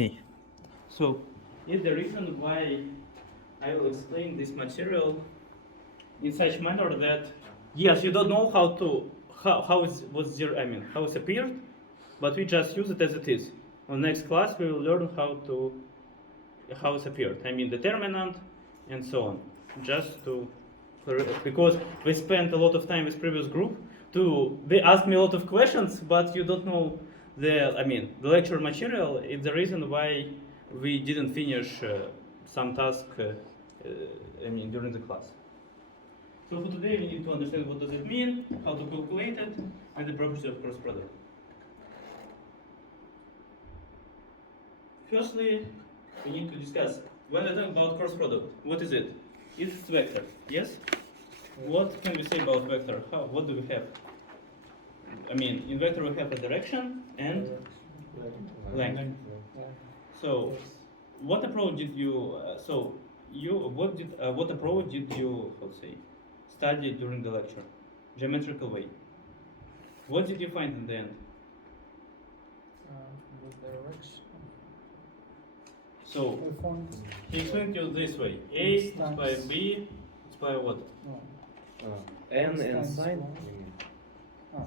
Okay. So, is the reason why I will explain this material in such manner that yes, you don't know how it's appeared, but we just use it as it is. On next class we will learn how it's appeared. I mean determinant and so on. Just to because we spent a lot of time with previous group they asked me a lot of questions, but you don't know the lecture material. It's the reason why we didn't finish some task during the class. So for today we need to understand what does it mean, how to calculate it, and the property of cross product. Firstly, we need to discuss when we talk about cross product. What is it? It's vector. Yes. What can we say about vector? What do we have? In vector we have a direction and length. So, what approach did you? What approach did you study during the lecture? Geometrical way. What did you find in the end? The direction. So he explained to you this way: A by B, it's by what? N and sine.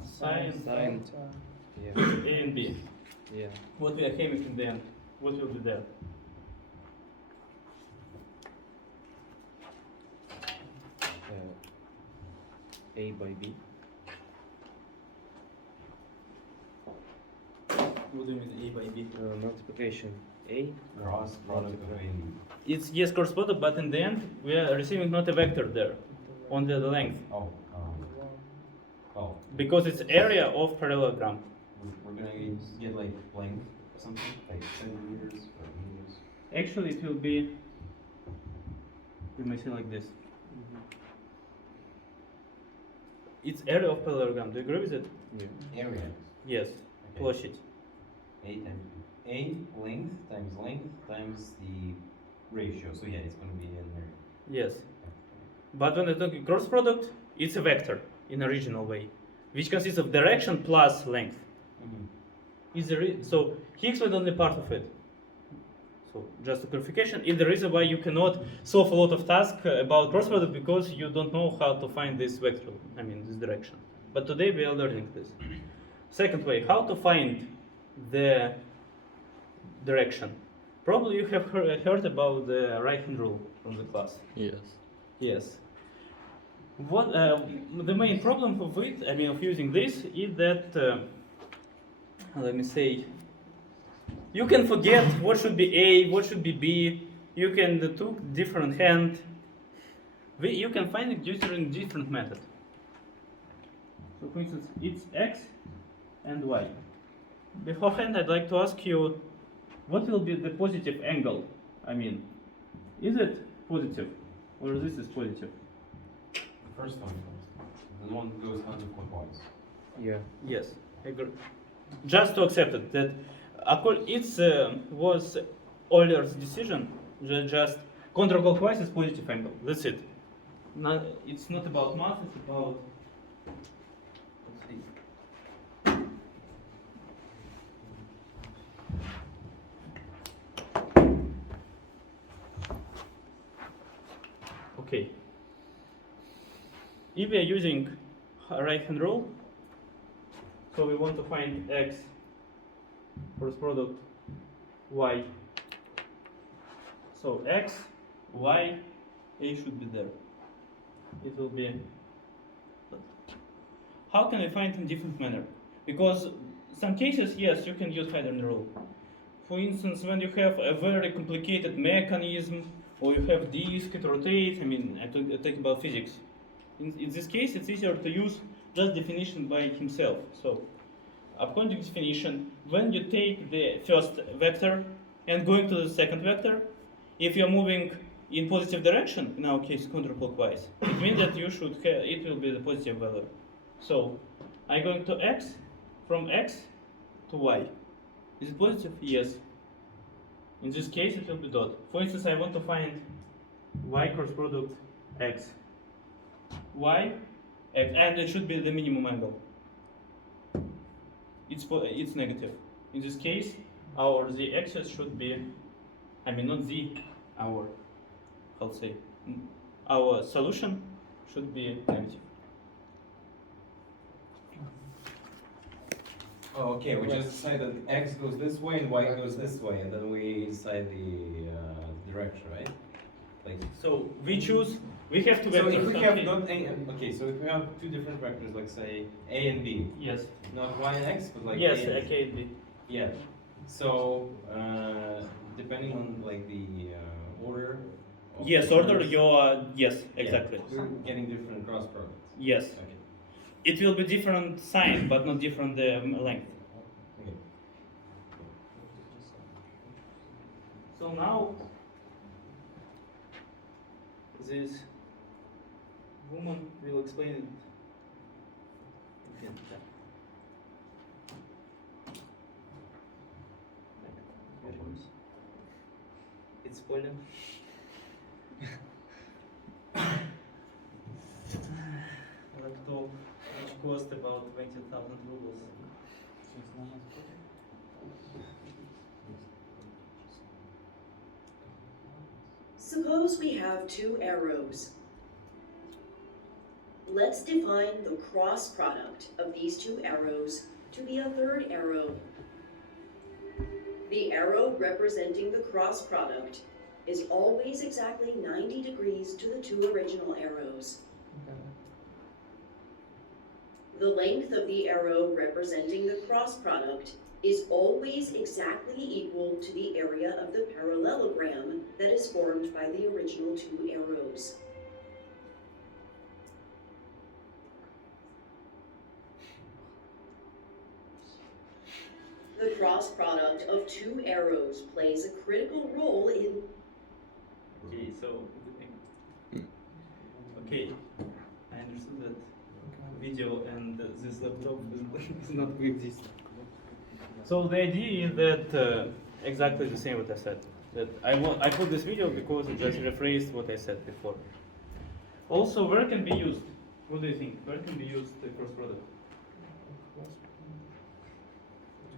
Sine. Yeah. A and B. Yeah. What we are having in the end? What will be there? A by B. What do you mean A by B? Multiplication. A. Cross product of A. It's yes cross product, but in the end we are receiving not a vector there, only the length, Oh. because it's area of parallelogram. We're gonna get like length or something, like centimeters or meters. Actually, it will be. You may say like this. It's area of parallelogram. Do you agree with it? Yeah. Area. Yes. Okay. Площадь. A length times the ratio. So yeah, it's gonna be an area. Yes. But when I talk cross product, it's a vector in original way, which consists of direction plus length. So he explained only part of it. So just a clarification, is the reason why you cannot solve a lot of tasks about cross product because you don't know how to find this vector, this direction. But today we are learning this. Second way, how to find the direction. Probably you have heard about the right-hand rule from the class. Yes. Yes. What the main problem of it, of using this, is that you can forget what should be A, what should be B. You can do different hand. You can find it using different method. So, for instance, it's X and Y. Beforehand, I'd like to ask you, what will be the positive angle? Is it positive, or this is positive? The first one, the one that goes counterclockwise. Yeah. Yes, I agree. Just to accept it, that it was Euler's decision, just counterclockwise is positive angle. That's it. It's not about math, it's about. Let's see. Okay. If we are using a right-hand rule, so we want to find X cross product Y. So X, Y, A should be there. It will be. How can I find in different manner? Because some cases, yes, you can use right-hand rule. For instance, when you have a very complicated mechanism, or you have disk, it rotates. I'm talking about physics. In this case, it's easier to use just definition by himself. So, according to definition, when you take the first vector and going to the second vector, if you're moving in positive direction, in our case counterclockwise, it means that it will be the positive value. So, I'm going to X, from X to Y. Is it positive? Yes. In this case, it will be dot. For instance, I want to find Y cross product X. Y, X, and it should be the minimum angle. It's negative. In this case, our z-axis should be, I mean not z, our, how to say, our solution should be negative. Oh, okay, we just decide that x goes this way and y goes this way, and then we decide the direction, right? Like, So we choose, we have two so vectors. if we have okay. not a, okay, so if we have two different vectors, like say a and b, Yes. not y and x, but like Yes, a and, okay, B. yeah. So depending on like the order. Of Yes, the order terms, your, yes, yeah, exactly. we're getting different cross products. Yes. Okay. It will be different sign, but not different length. Okay. So now, this woman will explain it. again. It's spoiler. Laptop, which cost about 20,000 rubles. Suppose we have two arrows. Let's define the cross product of these two arrows to be a third arrow. The arrow representing the cross product is always exactly 90 degrees to the two original arrows. The length of the arrow representing the cross product is always exactly equal to the area of the parallelogram that is formed by the original two arrows. The cross product of two arrows plays a critical role in Okay, so okay, I understood that video and this laptop is not coexist. So the idea is that exactly the same what I said. That I put this video because it just rephrased what I said before. Also, where can be used? What do you think? Where can be used the cross product?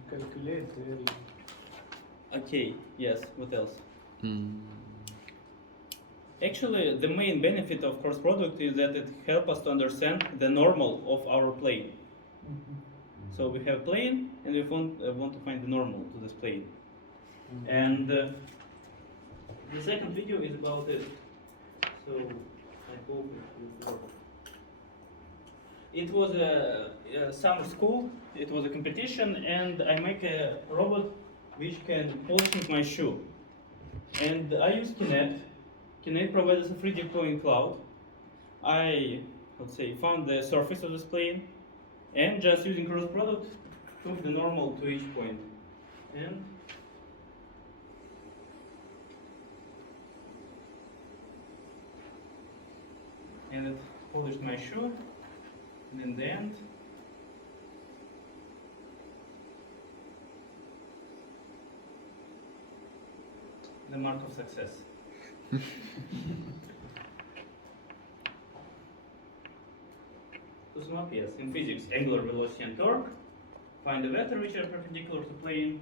Calculate Okay, yes. What else? Actually, the main benefit of cross product is that it helps us to understand the normal of our plane. So we have plane, and we want to find the normal to this plane. And the second video is about it. So I hope it will work. It was a summer school. It was a competition, and I make a robot which can polish my shoe. And I use Kinect. Kinect provides a 3D point cloud. I, let's say, found the surface of this plane, and just using cross product, took the normal to each point. And it polished my shoe, and in the end, the mark of success. To sum up, yes, in physics, angular velocity and torque, find the vector which are perpendicular to plane,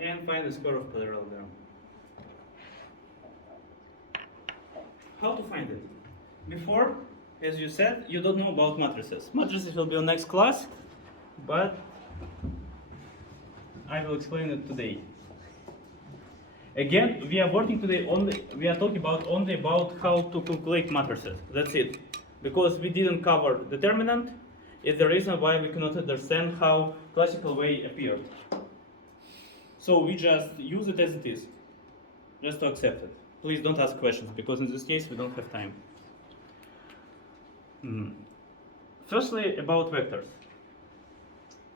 and find the square of parallelogram. How to find it? Before, as you said, you don't know about matrices. Matrices will be on next class, but I will explain it today. Again, we are working today we are talking only about how to calculate matrices. That's it. Because we didn't cover determinant, is the reason why we cannot understand how classical way appeared. So we just use it as it is, just to accept it. Please don't ask questions, because in this case we don't have time. Firstly, about vectors.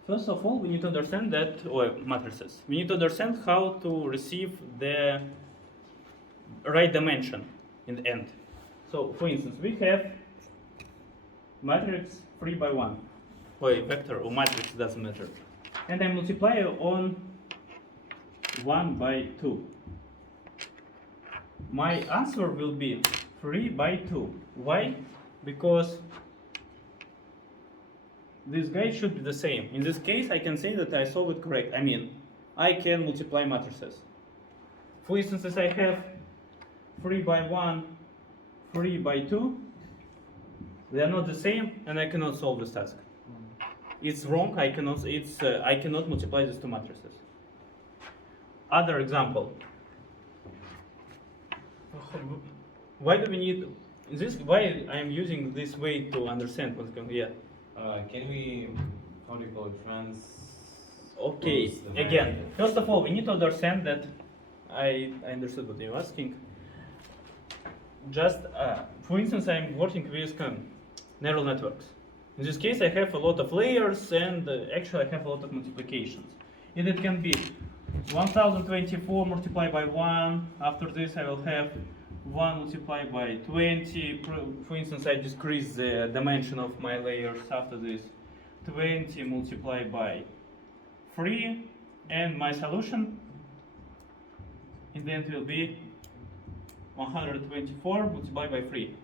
First of all, we need to understand that, or matrices. We need to understand how to receive the right dimension in the end. So, for instance, we have matrix 3 by 1, or a vector or matrix, doesn't matter. And I multiply on 1 by 2. My answer will be 3 by 2. Why? Because this guy should be the same. In this case, I can say that I solved it correct. I mean, I can multiply matrices. For instance, if I have 3 by 1, 3 by 2, they are not the same, and I cannot solve this task. It's wrong. I cannot multiply these two matrices. Other example. Why do we need this? Why I am using this way to understand what's going on? Yeah. Can we, how do you call it, Okay. Close the Again, line. first of all, we need to understand that I understood what you're asking. Just for instance, I'm working with neural networks. In this case, I have a lot of layers, and actually I have a lot of multiplications. And it can be 1024 multiplied by 1. After this, I will have 1 multiplied by 20. For instance, I decrease the dimension of my layers. After this, 20 multiplied by 3. And my solution in the end will be 124 multiplied by 3.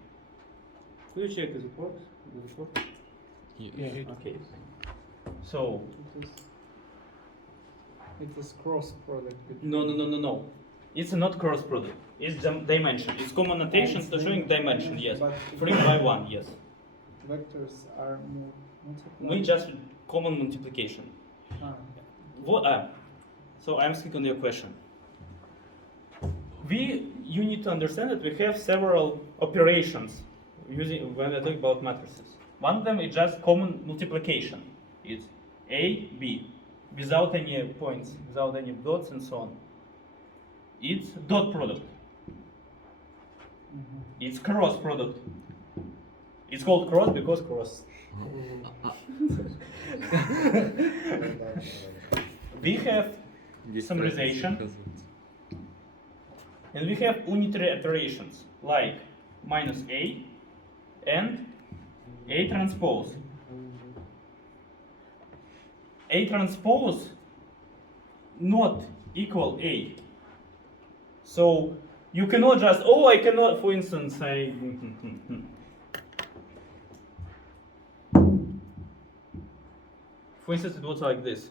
Could you check if it works? Does it work? Yeah. Okay. So, It is cross product between. no. It's not cross product. It's dimension. It's common notation to showing dimension. Yes. But 3 by 1. Yes. vectors are multiplied. We just common multiplication. Ah, So I'm speaking on your question. You need to understand that we have several operations using when we talk about matrices. One of them is just common multiplication. It's A, B, without any points, without any dots and so on. It's dot product. It's cross product. It's called cross because cross. We have summarization, and we have unitary operations like minus A and A transpose. A transpose not equal A. So you cannot just, I cannot, for instance, for instance, it was like this.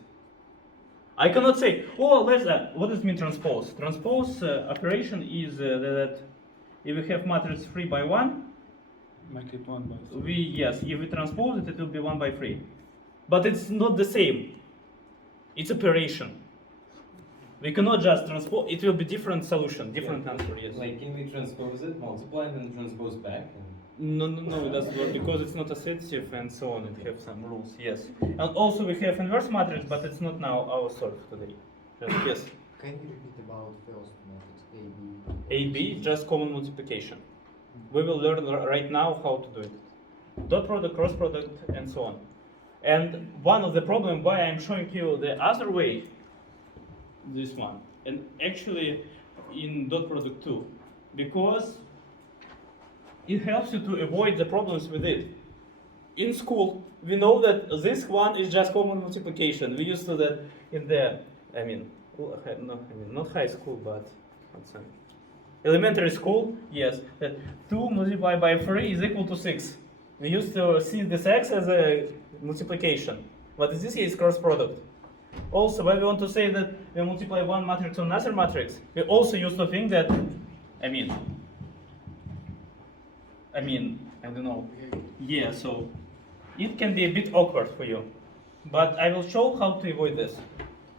I cannot say, what does it mean transpose? Transpose operation is that if we have matrix 3 by 1, make it 1 by if we transpose it, it will be 1 by 3. But it's not the same. It's operation. We cannot just transpose, it will be different solution, different answer, yes. Like, can we transpose it, multiply, and then transpose back? No, it doesn't work because it's not associative and so on. It have some rules, yes. And also we have inverse matrix, but it's not now our solve today. Yes. Can you repeat about first matrix AB? AB, just common multiplication. We will learn right now how to do it. Dot product, cross product, and so on. And one of the problem why I'm showing you the other way, this one, and actually in dot product too, because it helps you to avoid the problems with it. In school, we know that this one is just common multiplication. We used to that in the, not high school, but what's that? Elementary school, yes, that 2 multiplied by 3 is equal to 6. We used to see this x as a multiplication, but in this case, cross product. Also, when we want to say that we multiply one matrix on another matrix, we also used to think that, I don't know. Yeah, so it can be a bit awkward for you, but I will show how to avoid this.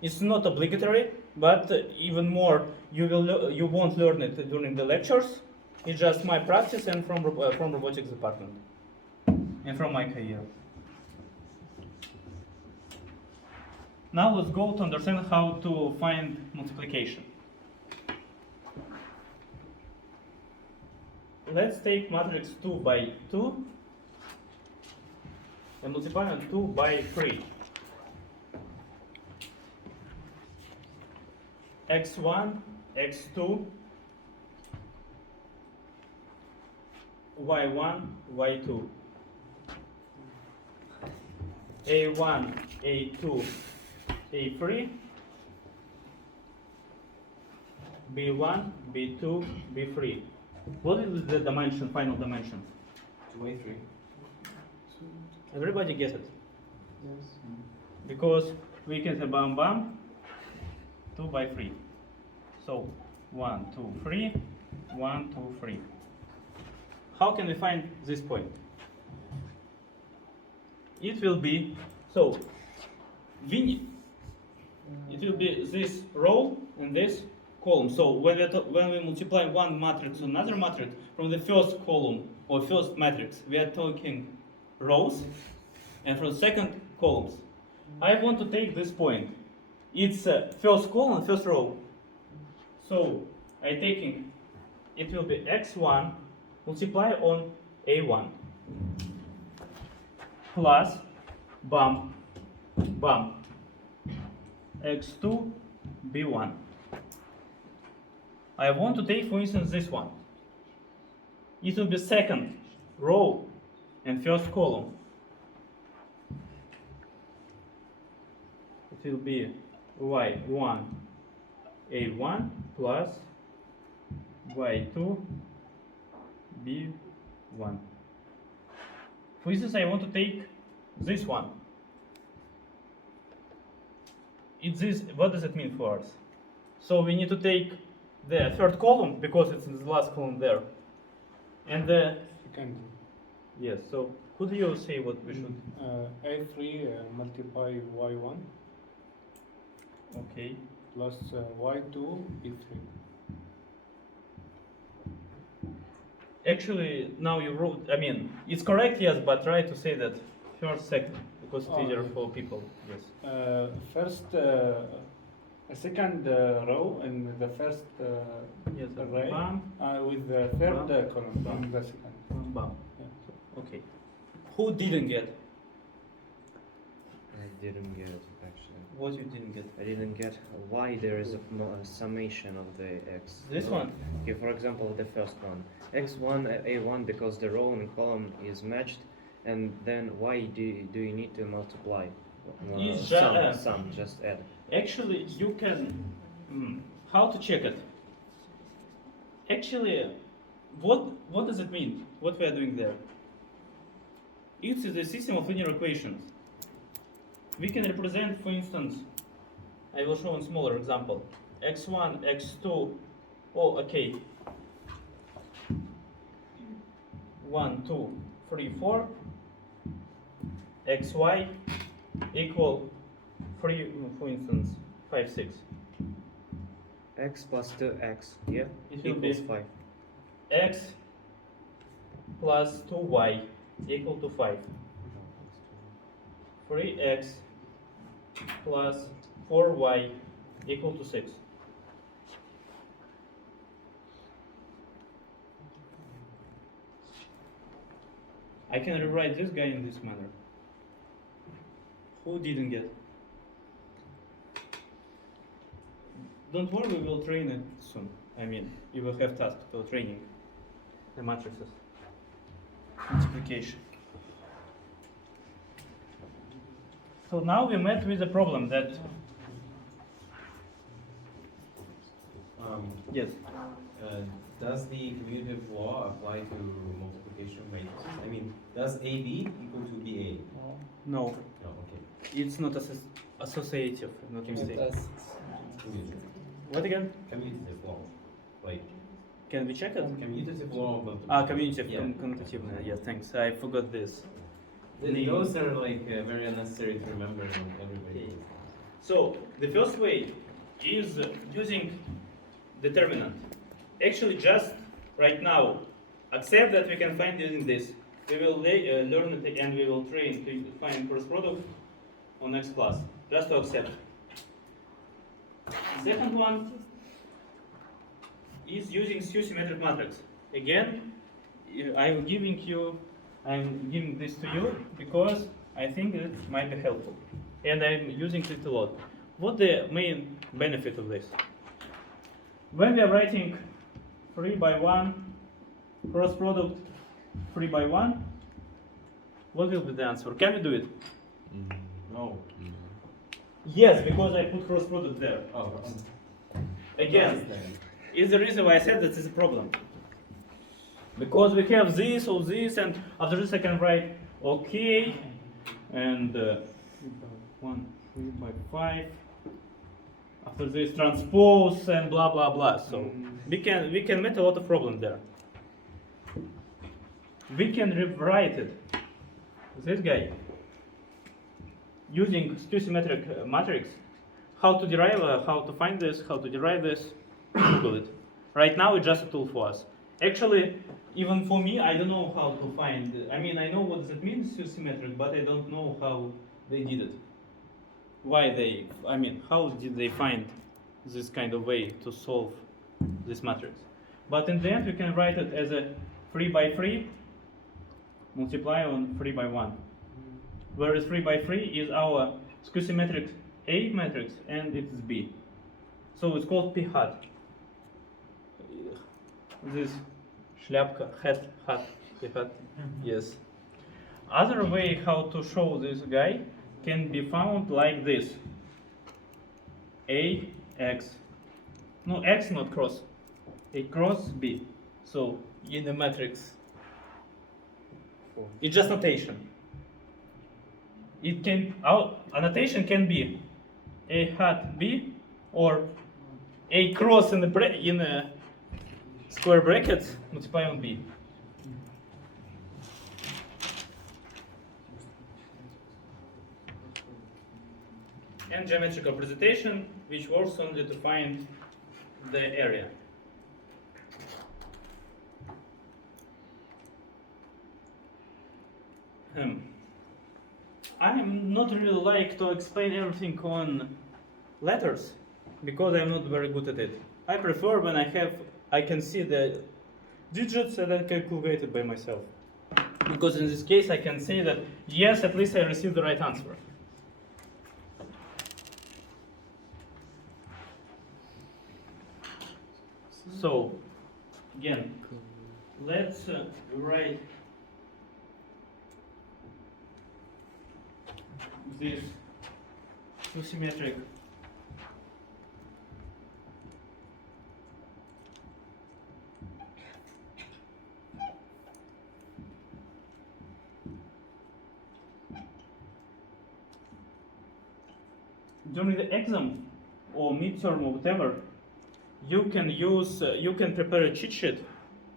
It's not obligatory, but even more, you won't learn it during the lectures. It's just my practice and from robotics department and from my career. Now let's go to understand how to find multiplication. Let's take matrix 2 by 2 and multiply on 2 by 3. x1, x2, y1, y2. a1, a2, a3, b1, b2, b3. What is the dimension, final dimension? 2 by 3. Everybody gets it? yes. Because we can say bam bam, 2 by 3. So 1, 2, 3, 1, 2, 3. How can we find this point? It will be, so it will be this row and this column. So when we multiply one matrix with another matrix, from the first column or first matrix, we are talking rows, and from the second columns. I want to take this point. It's first column, first row. So I taking, it will be x1 multiply on a1 plus bump x2 b1. I want to take, for instance, this one. It will be second row and first column. It will be y1 a1 plus y2 b1. For instance, I want to take this one. It's this. What does it mean for us? So we need to take the third column because it's in the last column there, and the Second. yes. So could you say what we should? A3 multiply y1 Okay. plus y2 e3. Actually, now you wrote. I mean, it's correct, yes, but try to say that first, second, because it's easier for people. Yes. First, a second row in the first Yes. array Bam, with the third Bam. column Bam. in the second. bam, bam. Yeah. Okay. Who didn't get? I didn't get it actually. What you didn't get? I didn't get why there is a summation of the x. This one. Okay, for example, the first one, x1 a1 because the row and column is matched, and then why do you need to multiply? It's Sum, just add. Actually, you can. How to check it? Actually, what does it mean? What we are doing there? It's the system of linear equations. We can represent, for instance, I will show a smaller example. x1, x2, oh, okay. 1, 2, 3, 4. xy equal 3, for instance, 5, 6. X plus 2x, yeah, It will equals be 5. x plus 2y equal to 5. 3x plus 4y equal to 6. I can rewrite this guy in this manner. Who didn't get? Don't worry, we will train it soon. I mean, you will have tasks for training the matrices. Multiplication. So now we met with the problem that yes. Does the commutative law apply to multiplication matrices? I mean, does AB equal to BA? No, No, okay. it's not associative. Not mistake. Commutative. What again? Commutative law. Like, Can we check it? commutative law of multiplication. Commutative, Yeah. commutative. Yes, thanks. I forgot this. Those are like very unnecessary to remember on everybody. Okay. So the first way is using determinant. Actually, just right now, accept that we can find using this. We will learn it and we will train to find cross product on next class. Just to accept. Second one is using skew-symmetric matrix. Again, I'm giving this to you because I think it might be helpful, and I'm using it a lot. What the main benefit of this? When we are writing 3 by 1 cross product 3 by 1, what will be the answer? Can we do it? No. Yes, because I put cross product there. Oh. Again, is the reason why I said that is a problem. Because we have this or this, and after this I can write okay, and 1 3 by 5 After this, transpose and blah blah blah. So we can meet a lot of problems there. We can rewrite it. This guy using skew-symmetric matrix. How to derive? How to find this? How to derive this? Google it. Right now, it's just a tool for us. Actually, even for me, I don't know how to find. I mean, I know what that means, symmetric, but I don't know how they did it. Why they? I mean, how did they find this kind of way to solve this matrix? But in the end, we can write it as a 3 by 3 multiply on 3 by 1. Whereas 3 by 3 is our skew-symmetric A matrix and it's B. So it's called P hat. This шляпка, hat, P hat, yes. Other way how to show this guy can be found like this. A, X. No, X not cross. A cross B. So in the matrix, it's just notation. It can, our annotation can be A hat B or A cross in the square brackets multiply on B. And geometrical representation, which works only to find the area. I'm not really like to explain everything on letters because I'm not very good at it. I prefer when I can see the digits and I calculate it by myself. Because in this case I can say that yes, at least I received the right answer. So again, let's write this symmetric during the exam or midterm or whatever. You can use, you can prepare a cheat sheet.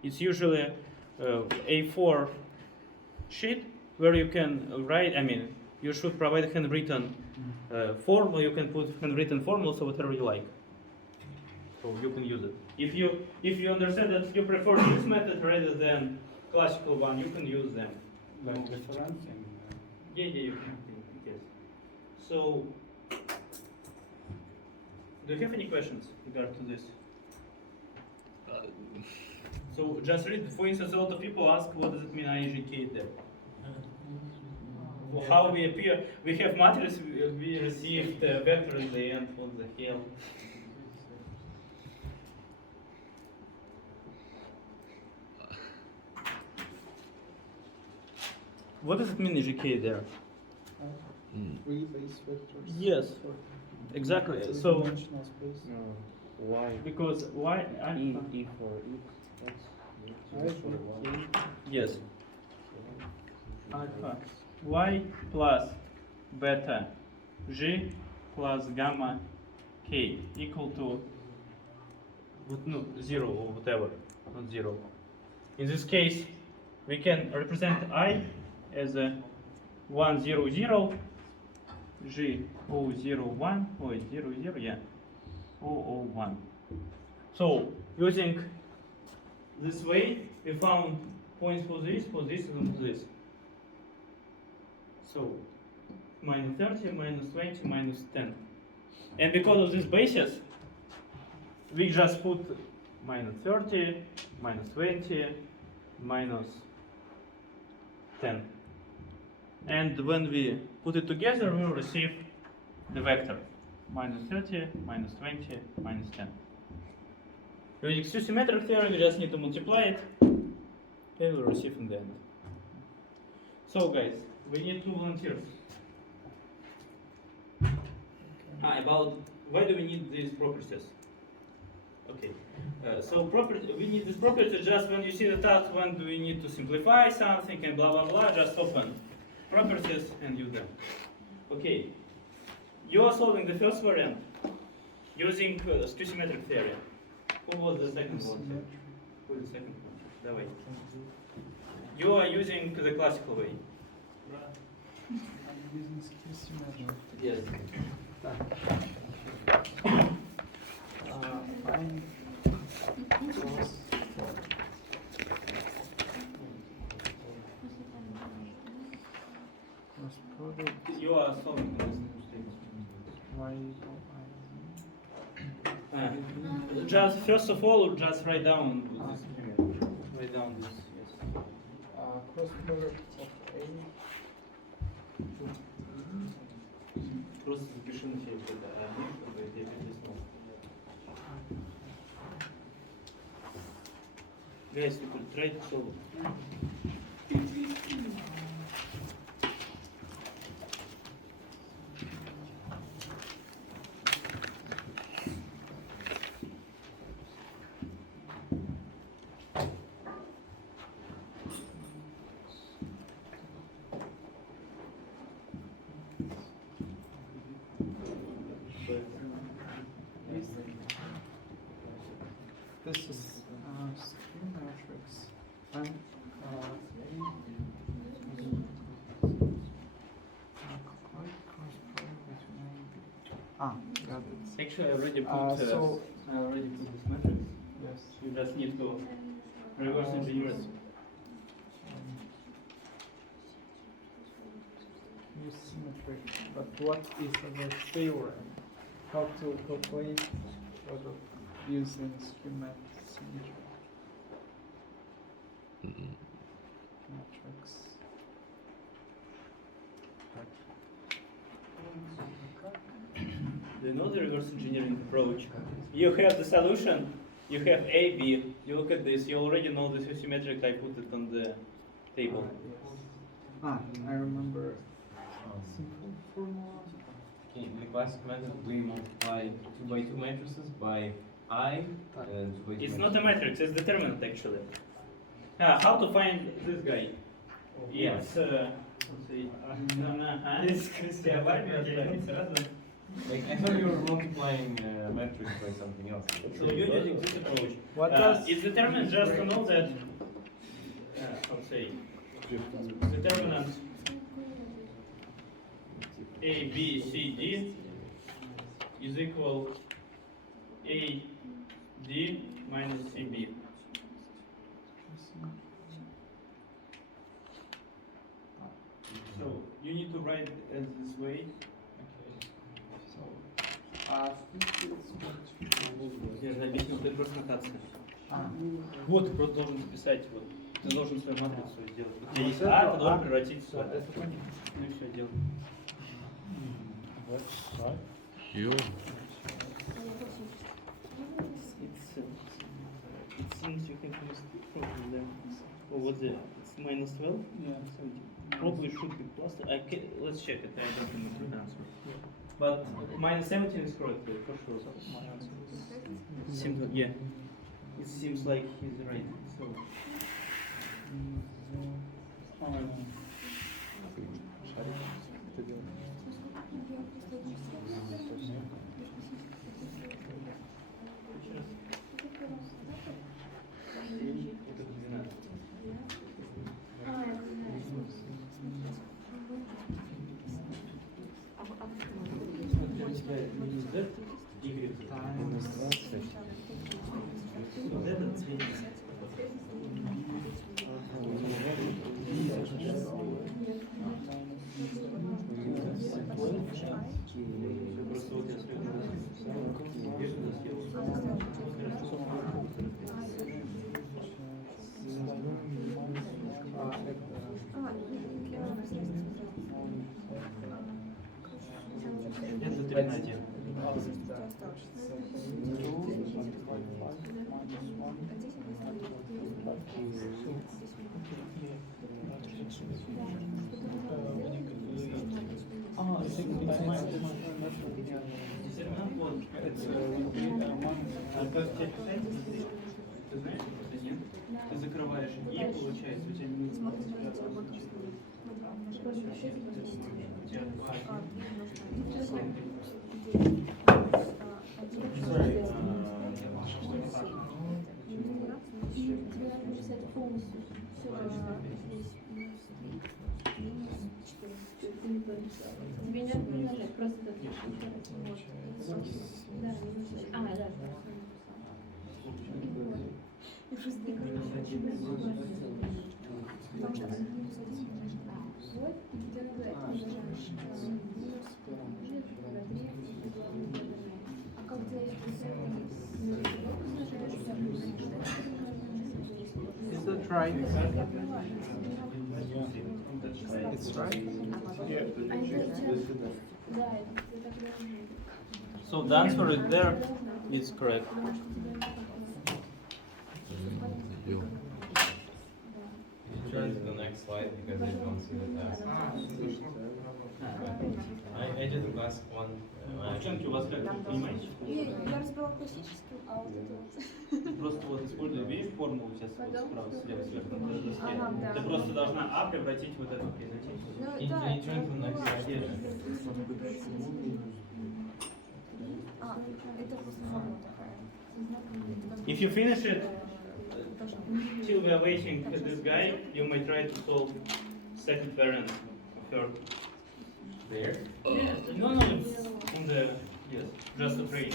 It's usually A4 sheet where you can write, I mean, you should provide handwritten form, or you can put handwritten formulas or whatever you like. So you can use it. If you understand that you prefer this method rather than classical one, you can use them. Like reference and Yeah, you can. Yes. So, do you have any questions regard to this? So just read. For instance, a lot of people ask, what does it mean IJK there? How we appear? We have matrix. We received a vector in the end. What the hell? What does it mean IJK there? Three base vectors. Yes, exactly. So Dimensional space. No, y. because y E for x, I for y. yes. Alpha y plus beta g plus gamma k equal to no, 0 or whatever, not 0. In this case, we can represent I as a 1 0 0 g 0 0 1 or 0 0, yeah, 0 1. So using this way, we found points for this, and for this. So minus 30, minus 20, minus 10. And because of this basis, we just put minus 30, minus 20, minus 10. And when we put it together, we will receive the vector. Minus 30, minus 20, minus 10. Using skew-symmetric theory, we just need to multiply it, and we'll receive in the end. So guys, we need 2 volunteers. About why do we need these properties? Okay, so we need this property just when you see the task, when do we need to simplify something and blah blah blah, just open properties and use them. Okay, you are solving the first variant. using skew-symmetric theory. Who was the second one? Who is the second one? Давай. You are using the classical way. Yes. You are solving this mistake. Just first of all, just write down this. Write down this. Yes. Cross product of A. Просто запиши на себе это, чтобы я перелистнул. Guys, you could try to solve. This is skew matrix and got it. Actually, I already put So this matrix. yes. You just need to reverse engineer it. Use symmetric, but what is the theorem? How to calculate product using symmetry matrix? Do you know the reverse engineering approach? You have the solution, you have A, B, you look at this, you already know this is symmetric, I put it on the table. I remember simple formula. Okay, in the classic method, we multiply 2 by 2 matrices by I and 2 by 2 It's not a matrix, it's determinant actually. How to find this guy? It's, let's see, it's Christian Barbier, Like, I thought you were multiplying matrix by something else. so you're using this approach. What does It's determinant just to know that, how to say, determinant A, B, C, D is equal A, D minus CB. So you need to write it as this way. Я же объяснил, это просто нотация. Вот, ты просто должен записать, вот. Ты должен свою матрицу сделать. У тебя есть А, ты должен превратить в сот. Ну и все, делай. It seems you can use the problem there. Over there, it's minus 12? Yeah. Probably should be plus. Let's check it, I don't remember the answer. But minus 17 is correct, for sure. Yeah. It seems like he's right. So. Ты знаешь, что нет? Ты закрываешь и получается у тебя минус. Sorry. И тебе надо написать полностью все здесь минус 3, минус 4. Ты не написал. Тебе не надо умножать, просто вот. Да, минус 1. А, да, я просто не потому что от минус 1 умножить на вот, и ты умножаешь минус 5 умножить на 3, а как ты Is that right? It's right? So the answer is there. It's correct. Turn to the next slide because I don't see the task. I did the last one. Девчонки, у вас как, понимаете? Я разбила классическим, а вот это вот. Просто вот используя, видишь формулу сейчас вот справа, слева, сверху на той доске. Ага, да. Ты просто должна А превратить вот эту презентацию. Ну, И да, и turn to the next slide. А, это просто формула такая. If you finish it till we are waiting for this guy, you may try to solve second variant of her. There. Yes. No, it's on the yes, just a trade.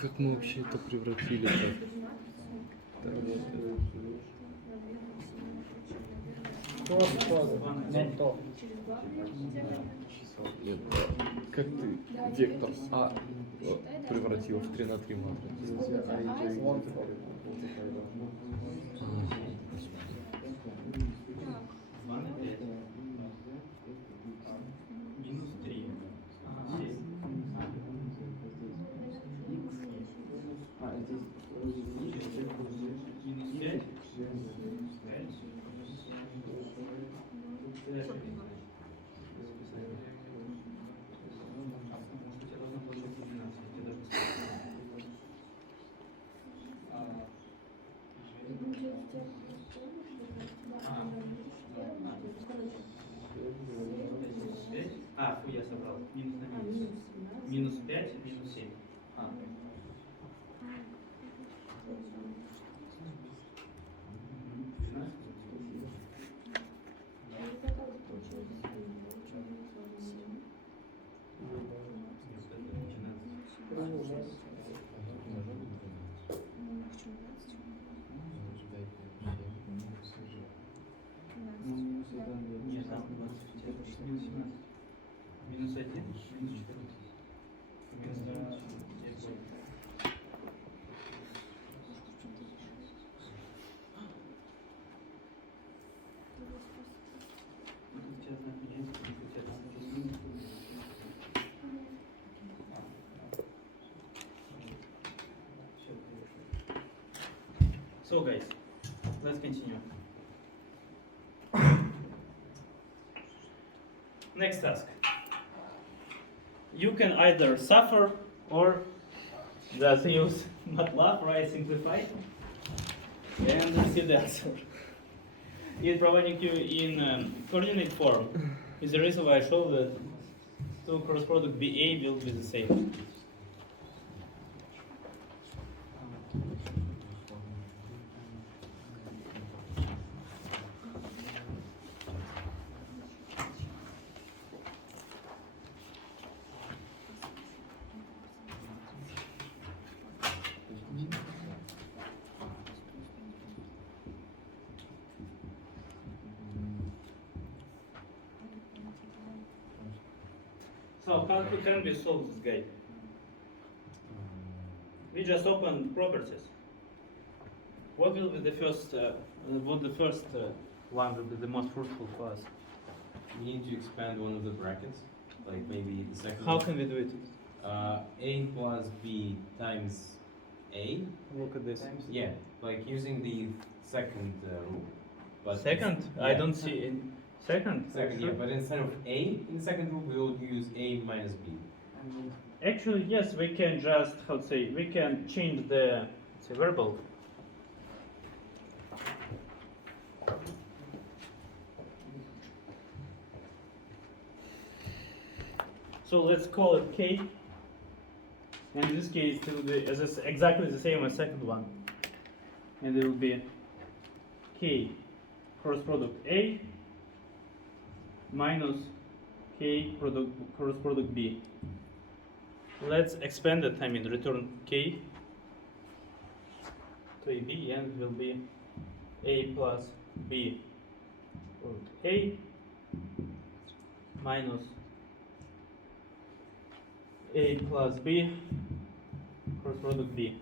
Как мы вообще это превратили-то? Нет, как ты вектор А превратил в 3 на 3 матрицу? Минус 3. Минус 5. А, фу, я собрал. Минус на минус. Минус 5, минус 7. А. Нет, там 20, минус 17. Минус 1, минус 14. Минус 12. So guys, let's continue. Next task. You can either suffer or just use MATLAB, right, simplify, and see the answer. It's providing you in coordinate form. Is the reason why I show that two cross product BA will be the same. So how can we solve this guy? We just open properties. What will be the first? One will be the most fruitful for us? We need to expand one of the brackets, like maybe the second. How can we do it? A plus B times A. Look at this. Yeah, like using the second rule. But Second? yeah. I don't see it. Second? Second, yeah, but instead of A in the second rule, we will use A minus B. Actually, yes, we can just, how to say, we can change the variable. So let's call it K. And in this case, it will be exactly the same as second one. And it will be K cross product A minus K cross product B. Let's expand it, return K to AB, and it will be A plus B product A minus A plus B cross product B.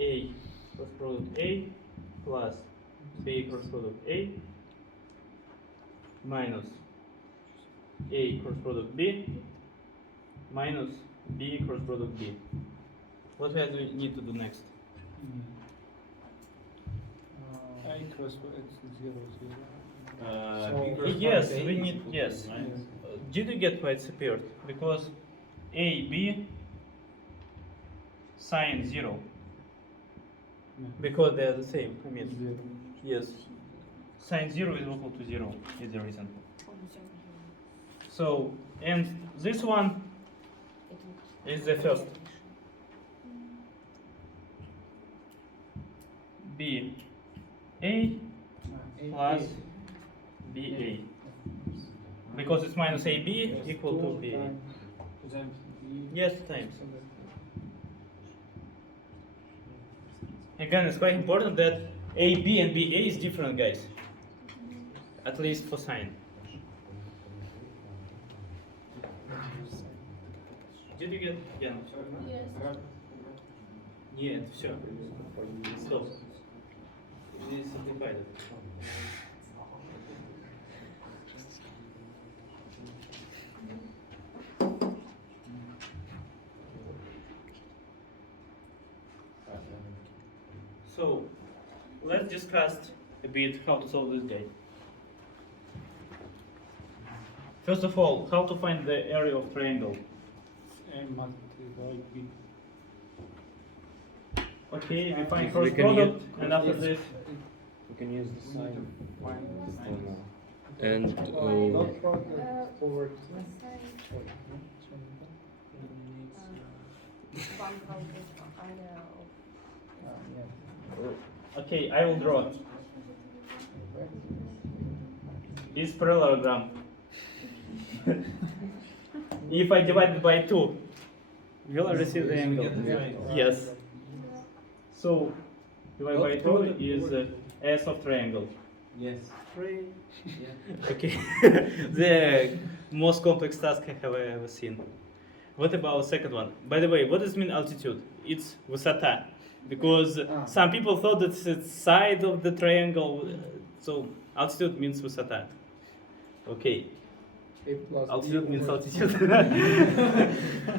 A cross product A plus B cross product A minus A cross product B minus B cross product B. What do we need to do next? I cross it's 0, 0. B cross Yes, product A we is need, equal to yes. minus- Did you get why it's appeared? Because A, B sine 0. Because they are the same. 0. Yes. Sine 0 is equal to 0 is the reason. So, and this one is the first. B A plus B A. Because it's minus AB equal to B A. Yes, times. Again, it's quite important that AB and BA is different, guys. At least for sign. Did you get? Yeah. Yes. Нет, все. Стоп. Здесь simplified. So, let's discuss a bit how to solve this guy. First of all, how to find the area of triangle. A multiply B. Okay, we We find cross can product, and after this, We can use the sign. And Over okay, I will draw. This parallelogram. If I divide it by 2, will I receive the angle? Yes. So, divided by 2 is S of triangle. Yes. Okay, the most complex task I have ever seen. What about second one? By the way, what does mean altitude? It's высота, because some people thought that it's side of the triangle. So altitude means высота. Okay, A plus altitude B means over- altitude.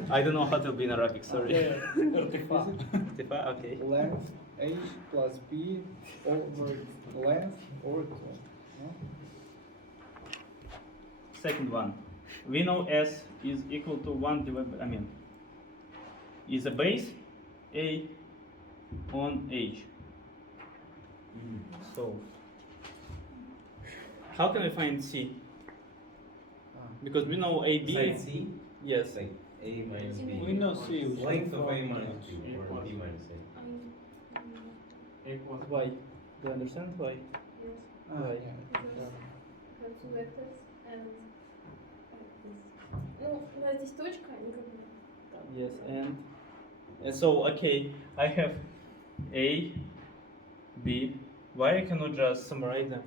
I don't know how to be in Arabic. Sorry. Irtifa. Irtifa, okay. Length H plus B over length over 2. No? Second one, we know S is equal to 1 divided by, is a base A on H. So, how can we find C? Because we know AB. Side C? Yes. Like A minus B. We know C. which Length of A one minus B, or B minus A. Why? Do you understand why? Why? Have two vectors and ну, у нас здесь точка, они как бы там. Yes, and so okay, I have A, B. Why I cannot just summarize them?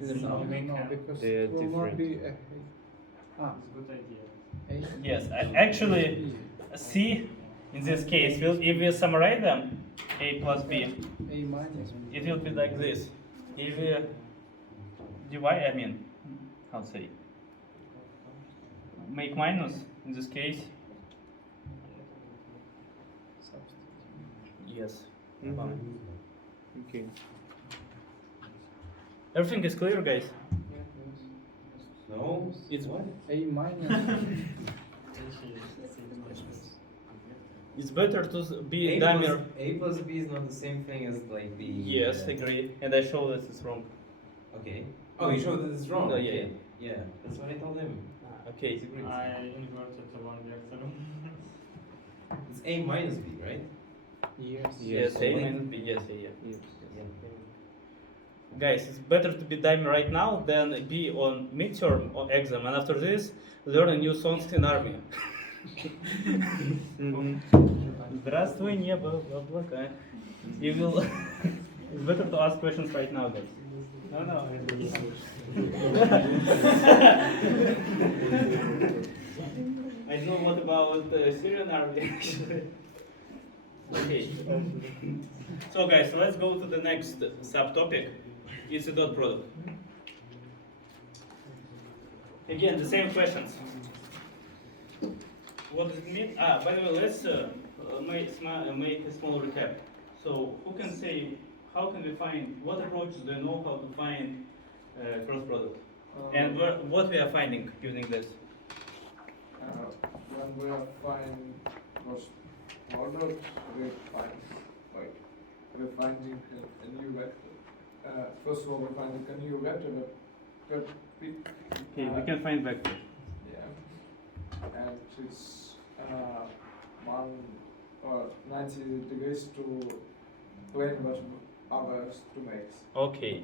No, because They are it will not different. be a A. Yes, actually, C in this case will, if we summarize them, A plus B, A minus. it will be like this. If we divide, how to say, make minus in this case. Yes. Okay. Everything is clear, guys. No? It's what? A minus. It's better to be A dumber. plus, A plus B is not the same thing as like the... Yes, agree. And I show that it's wrong. Okay. Oh, you showed that it's wrong? No, yeah. Okay. Yeah, that's what I told him. Okay. I inverted to one vector. It's A minus B, right? Yes. Yes, Yes. A minus B. Yes, yeah. Yes. Guys, it's better to be dummy right now than be on midterm or exam, and after this, learn a new songs in army. Здравствуй, небо, в облака. You will. It's better to ask questions right now, guys. No. I know what about Syrian army actually. Okay. So guys, let's go to the next subtopic. It's a dot product. Again, the same questions. What does it mean? By the way, let's make a small recap. So who can say, how can we find, what approaches do you know how to find cross product? And what we are finding using this? When we are finding cross product, we're finding a new vector. First of all, we're finding a new vector that Okay, we can find vector. yeah, and it's 90 degrees to plane what others to make. Okay.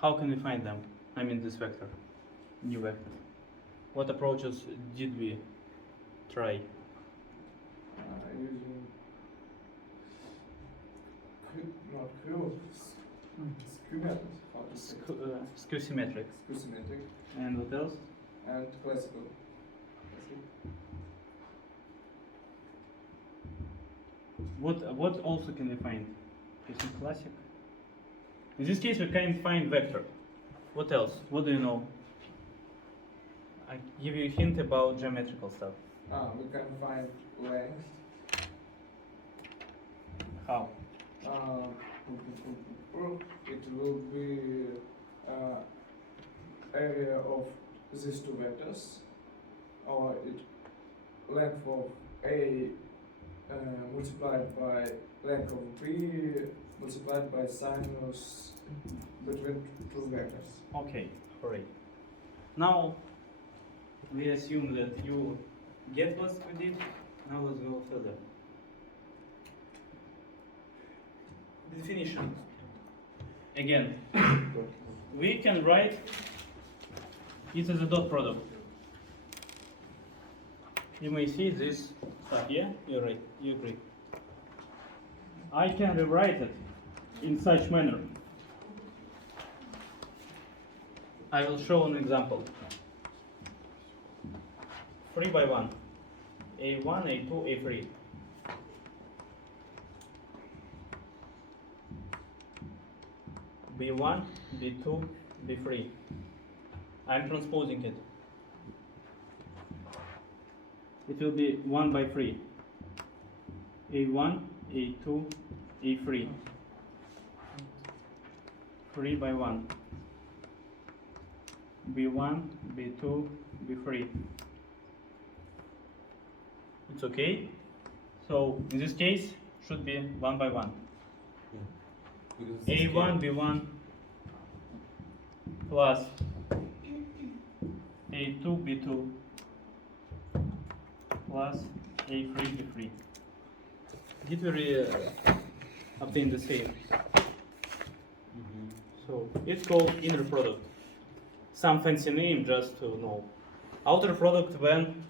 How can we find them? I mean this vector, new vector. What approaches did we try? Using not skew how to say Skew symmetric. skew symmetric And what else? and classical. What also can we find? Using classic. In this case, we can find vector. What else? What do you know? I give you a hint about geometrical stuff. We can find length. How? It will be area of these two vectors, or length of A multiplied by length of B multiplied by sinus between two vectors. Okay, alright. Now we assume that you get what we did. Now let's go further. Definition. Again, we can write it as a dot product. You may see this stuff, yeah? You're right, you agree. I can rewrite it in such manner. I will show an example. 3 by 1. A1, A2, A3. B1, B2, B3. I'm transposing it. It will be 1 by 3. A1, A2, A3. 3 by 1. B1, B2, B3. It's okay. So in this case, should be 1 by 1. Because it's A1, B1 plus A2, B2 plus A3, B3. Did we obtain the same? So it's called inner product. Some fancy name just to know. Outer product when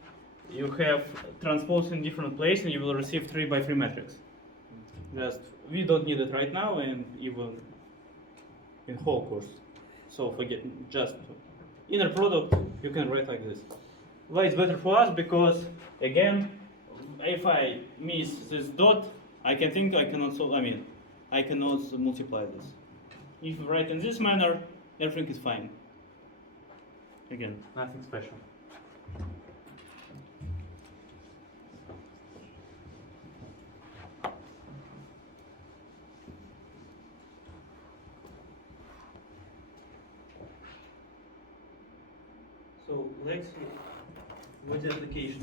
you have transpose in different place and you will receive 3 by 3 matrix. Just we don't need it right now and even in whole course. So forget just inner product you can write like this. Why it's better for us? Because again, if I miss this dot, I can think I cannot solve. I cannot multiply this. If you write in this manner, everything is fine. Again, nothing special. So let's see what's the application.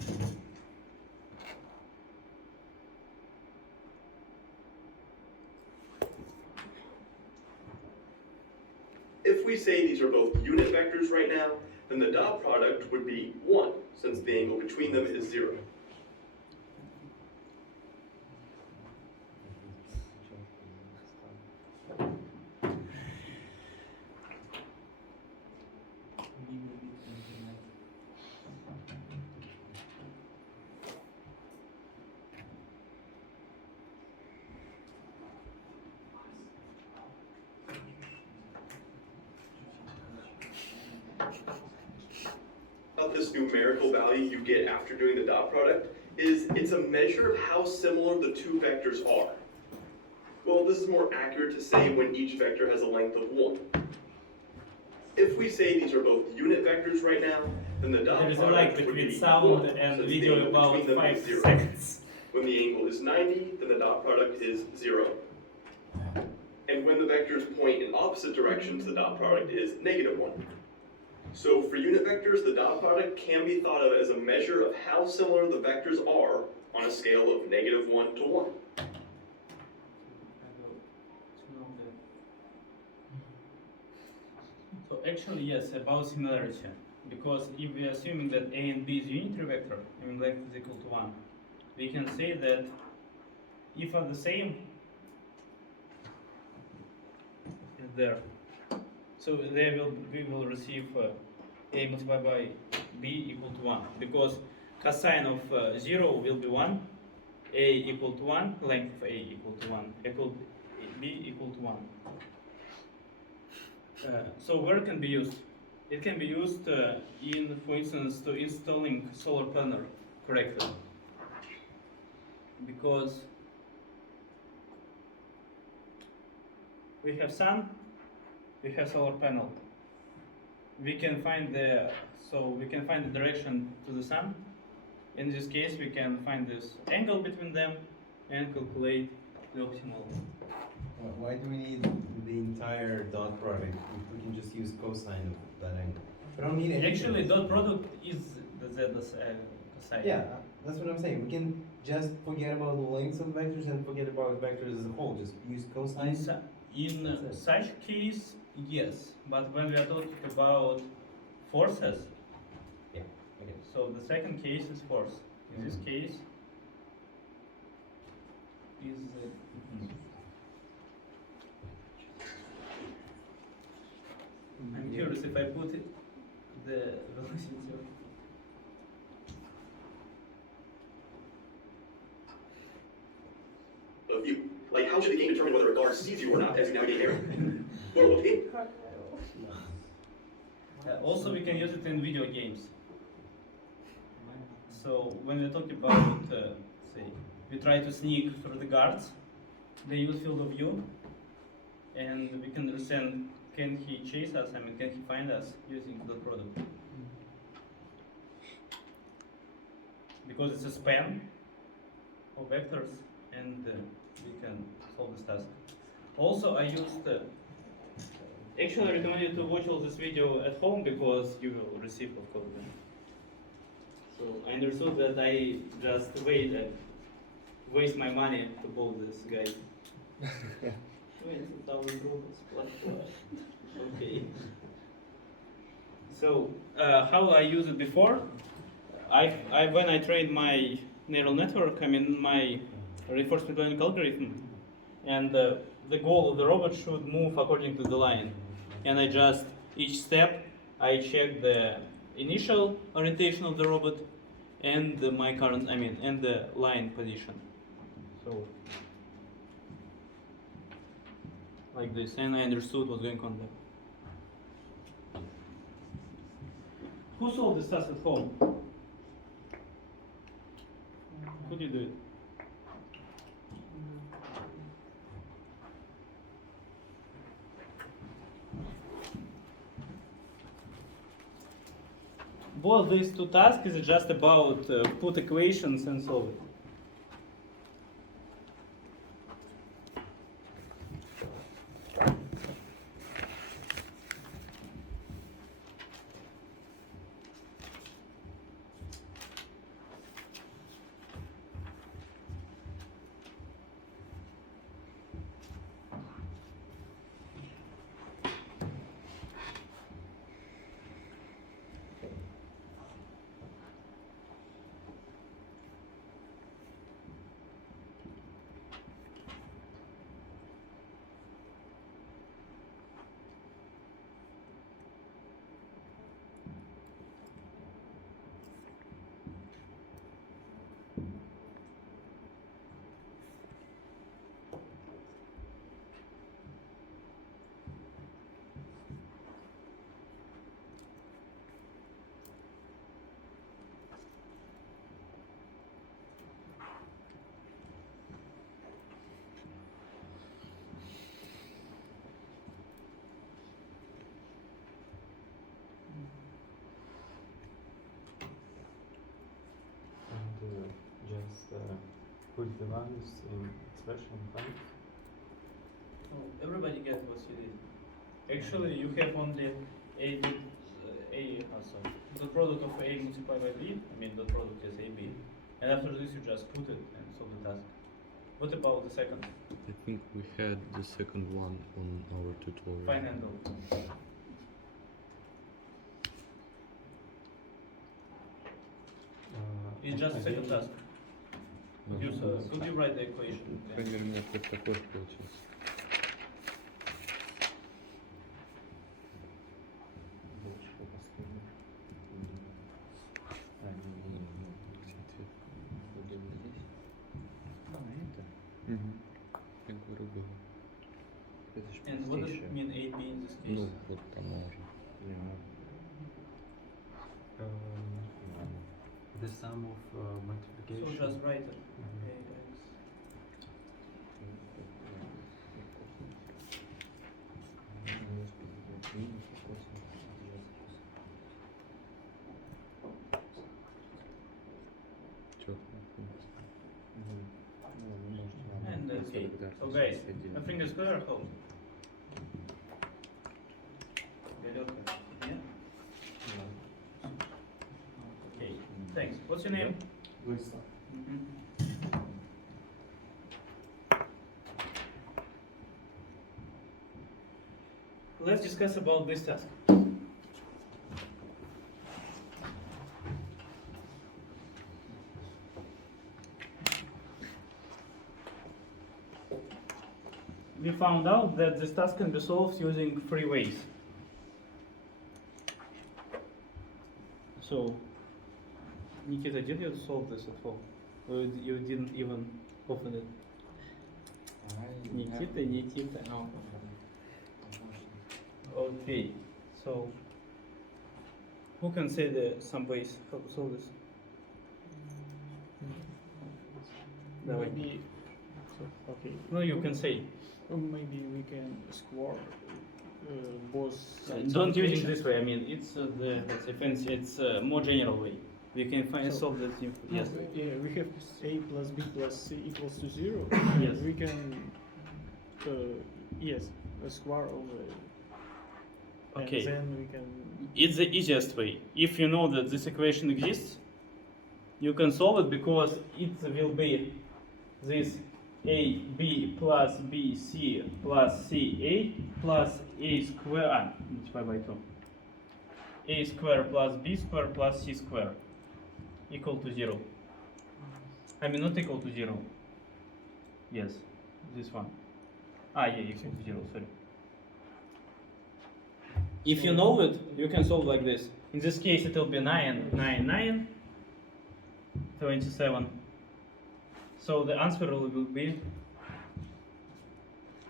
If we say these are both unit vectors right now, then the dot product would be 1, since the angle between them is 0. This numerical value you get after doing the dot product is it's a measure of how similar the two vectors are. Well, this is more accurate to say when each vector has a length of 1. If we say these are both unit vectors right now, then the dot There is a product lag would between be sound 1, and since the video angle about between them 5 is 0. seconds. When the angle is 90, then the dot product is 0. And when the vectors point in opposite directions, the dot product is -1. So for unit vectors, the dot product can be thought of as a measure of how similar the vectors are on a scale of -1 to 1. So actually, yes, about similarity. Because if we are assuming that A and B is unitary vector, I mean length is equal to 1, we can say that if are the same, is there. So there we will receive A multiplied by B equal to 1. Because cosine of 0 will be 1, A equal to 1, length of A equal to 1, B equal to 1. So where it can be used? It can be used in, for instance, to installing solar panel correctly. Because we have sun, we have solar panel. We can find the direction to the sun. In this case, we can find this angle between them and calculate the optimal. Why do we need the entire dot product if we can just use cosine of that angle? We don't need anything. Actually, dot product is the cosine. Yeah, that's what I'm saying. We can just forget about the lengths of vectors and forget about vectors as a whole. Just use cosine. In That's it. such case, yes, but when we are talking about forces, Yeah, okay. so the second case is force. In this case, is I'm curious if I put it, the velocity of View. Like, how should the game determine whether a guard sees you or not as you navigate the area? Well, okay. also we can use it in video games. So when we talk about, say, we try to sneak through the guards, they use field of view, and we can understand, can he chase us, I mean, can he find us using the product? Because it's a span of vectors, and we can solve this task. Also, I used, actually I recommend you to watch all this video at home because you will receive, of course, them. So I understood that I just waste my money to build this guy. 20,000 rubles plus. Okay. So how I used it before? When I trained my neural network, I mean my reinforcement learning algorithm, and the goal of the robot should move according to the line. And I just each step I check the initial orientation of the robot and my current, I mean, and the line position. So like this, and I understood what's going on there. Who solved this task at home? Could you do it? Both these two tasks is just about put equations and solve it. just put the values in expression type. Everybody gets what you did. Actually, you have only the product of A multiplied by B. I mean, the product is AB, and after this you just put it and solve the task. What about the second? I think we had the second one on our tutorial. Find angle. It's just second task. Could you write the equation? Например, у меня вот такой получился. Я говорю, было. And what does it mean AB in this case? Ну, вот там можно. The sum of So multiplication. just write it. And okay. So guys, everything is clear? How? Yeah? Okay, thanks. What's your name? Luisa. Let's discuss about this task. We found out that this task can be solved using three ways. So, Nikita, did you solve this at all? Or you didn't even open it? Nikita. No. Okay, so who can say some ways how to solve this? Давай. Maybe, okay. No, you can say. Maybe we can square both sides. Don't of use it equation. this way. I mean, it's let's say fancy. It's a more general way. We can So- solve this. Yes. Yeah, we have a plus b plus c equals to 0. Yes. We can, yes, square over. Okay. And then we can. It's the easiest way. If you know that this equation exists, you can solve it because it will be this AB plus BC plus CA plus A square multiplied by 2. A square plus B square plus C square equal to 0. I mean, not equal to 0. Yes, this one. Yeah, equal to 0, sorry. If you know it, you can solve like this. In this case, it will be 9, 9, 9, 27. So the answer will be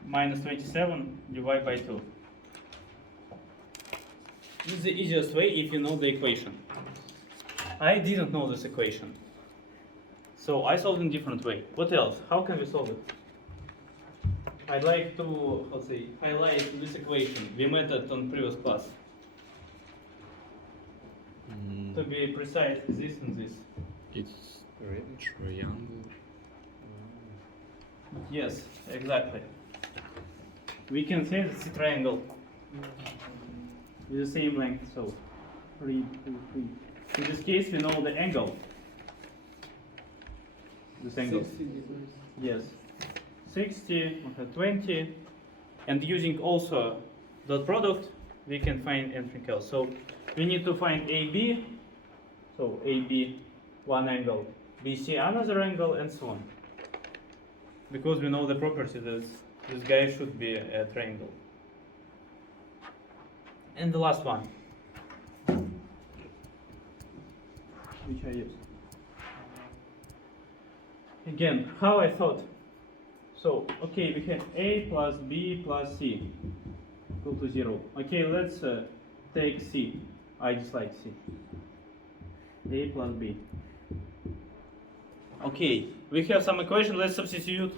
minus 27 divided by 2. This is the easiest way if you know the equation. I didn't know this equation, so I solved in a different way. What else? How can we solve it? I'd like to, highlight this equation. We met it on previous class. To be precise, this and this. It's triangle. Yes, exactly. We can say it's a triangle with the same length, so 3, 2, 3. In this case, we know the angle. This angle. 60 degrees. Yes. 60, 120, and using also dot product, we can find everything else. So we need to find AB, so AB one angle, BC another angle, and so on. Because we know the property that this guy should be a triangle. And the last one, which I use. Again, how I thought. So, okay, we have A plus B plus C equal to 0. Okay, let's take C. I dislike C. A plus B. Okay, we have some equation, let's substitute.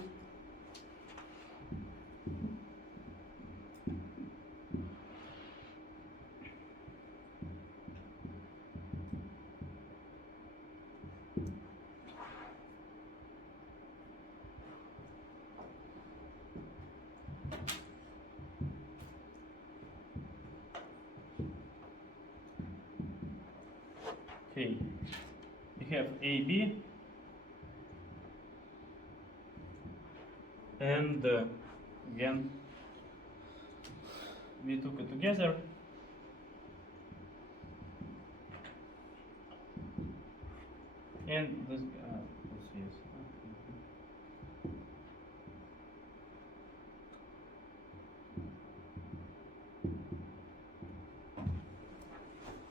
Okay, we have AB and again we took it together. And this, let's see, yes.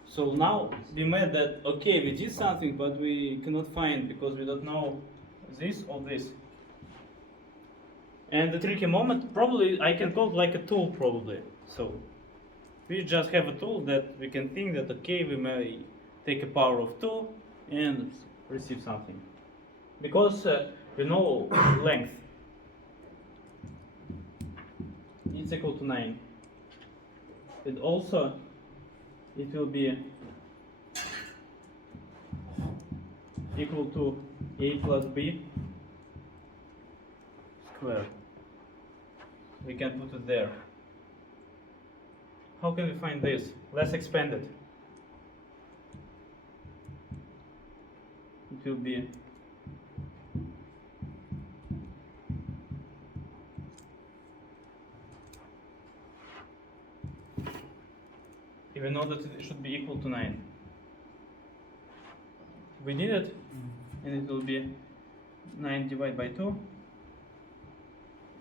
So now we made that, okay, we did something, but we cannot find because we don't know this or this. And the tricky moment, probably I can call it like a tool, probably. So we just have a tool that we can think that, okay, we may take a power of 2 and receive something. Because we know length, it's equal to 9. And also, it will be equal to a plus b squared. We can put it there. How can we find this? Let's expand it. It will be even know that it should be equal to 9. We did it, and it will be 9 divided by 2.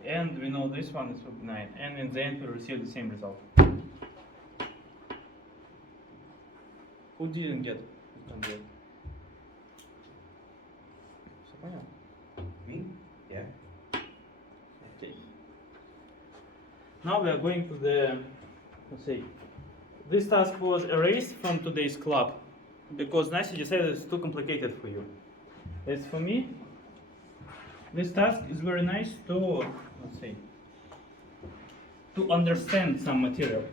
And we know this one, it will be 9. And in the end, we receive the same result. Who didn't get? Who can get? Всё понятно? Me? Yeah. Okay. Now we are going to the, let's see, this task was erased from today's club because Nasi decided it's too complicated for you. As for me, this task is very nice to, let's say, to understand some material.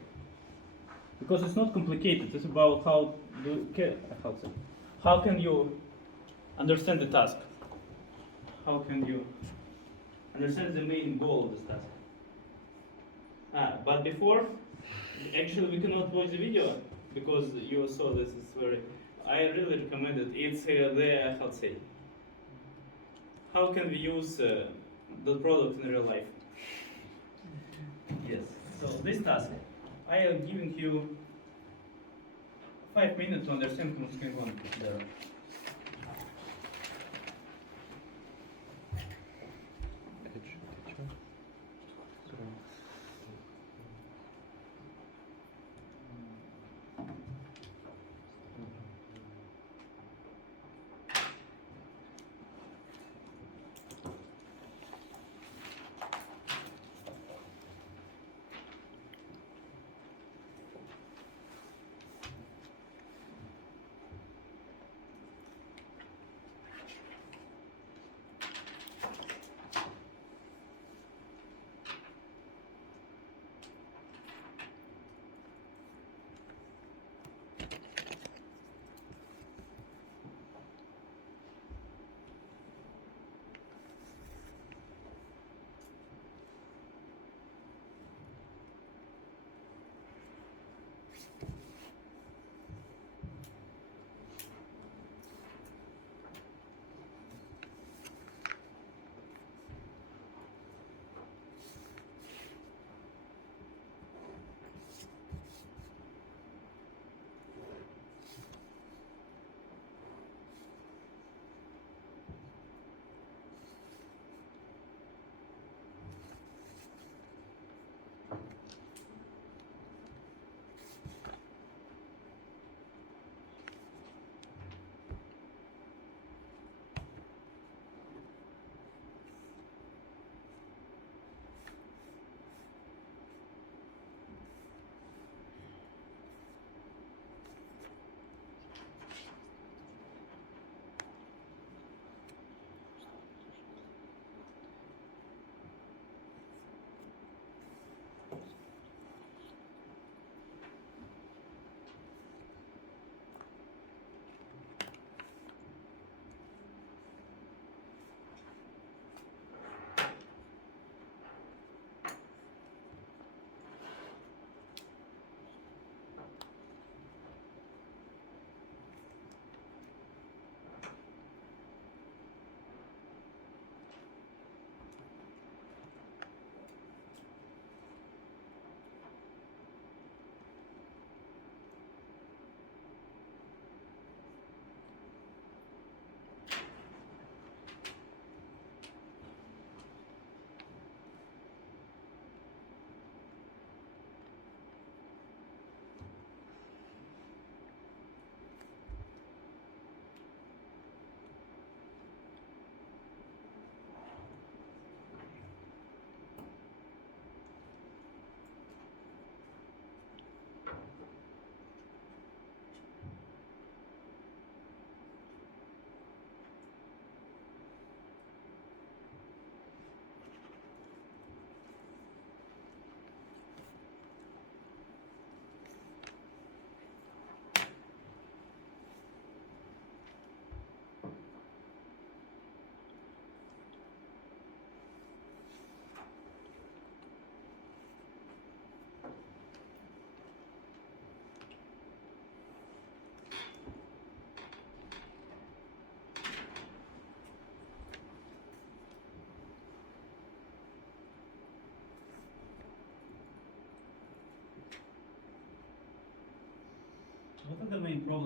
Because it's not complicated, it's about how can you understand the task? How can you understand the main goal of this task? But before, actually we cannot watch the video because you saw this is very, I really recommend it. It's how can we use the product in real life? Yes, so this task, I am giving you 5 minutes to understand what's going on there.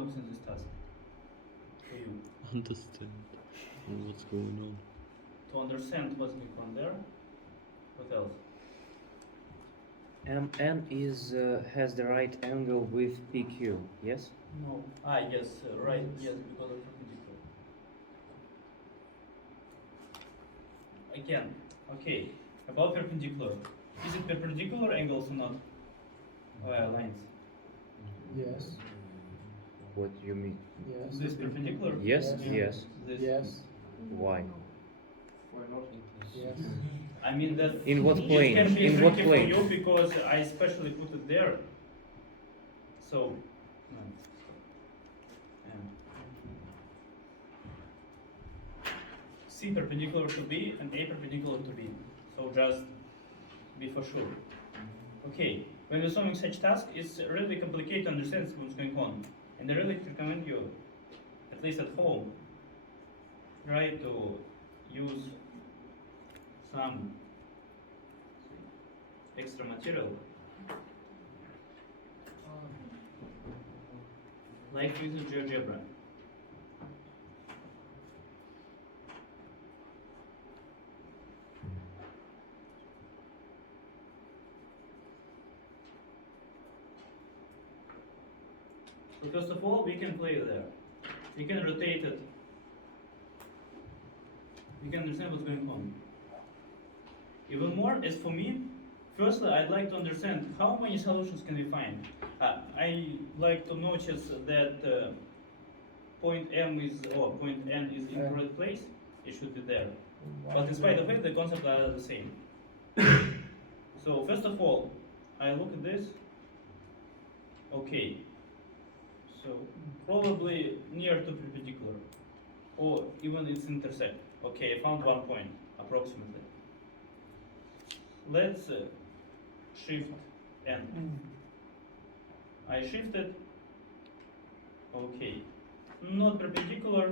what's in this task for you. Understand what's going on. To understand what's going on there, what else? N is has the right angle with PQ, yes? No. Ah, yes, right, yes, because of perpendicular. Again, okay, about perpendicular. Is it perpendicular angles or not? Lines. Yes. What do you mean? Yes. This perpendicular? Yes, Yes. yes. This. Yes. Why? Yes. I mean that In what it plane? can be In what tricky plane? for you because I specially put it there. So, no. C perpendicular to B and A perpendicular to B. So just be for sure. Okay, when you're solving such task, it's really complicated to understand what's going on. And I really recommend you, at least at home, try to use some extra material, like using GeoGebra. So first of all, we can play there. We can rotate it. We can understand what's going on. Even more, as for me, firstly, I'd like to understand how many solutions can we find. I like to notice that point M is, or point N is in correct place. It should be there. But in spite of it, the concepts are the same. So first of all, I look at this. Okay. So probably near to perpendicular, or even it's intersect. Okay, I found one point approximately. Let's shift N. I shifted. Okay, not perpendicular,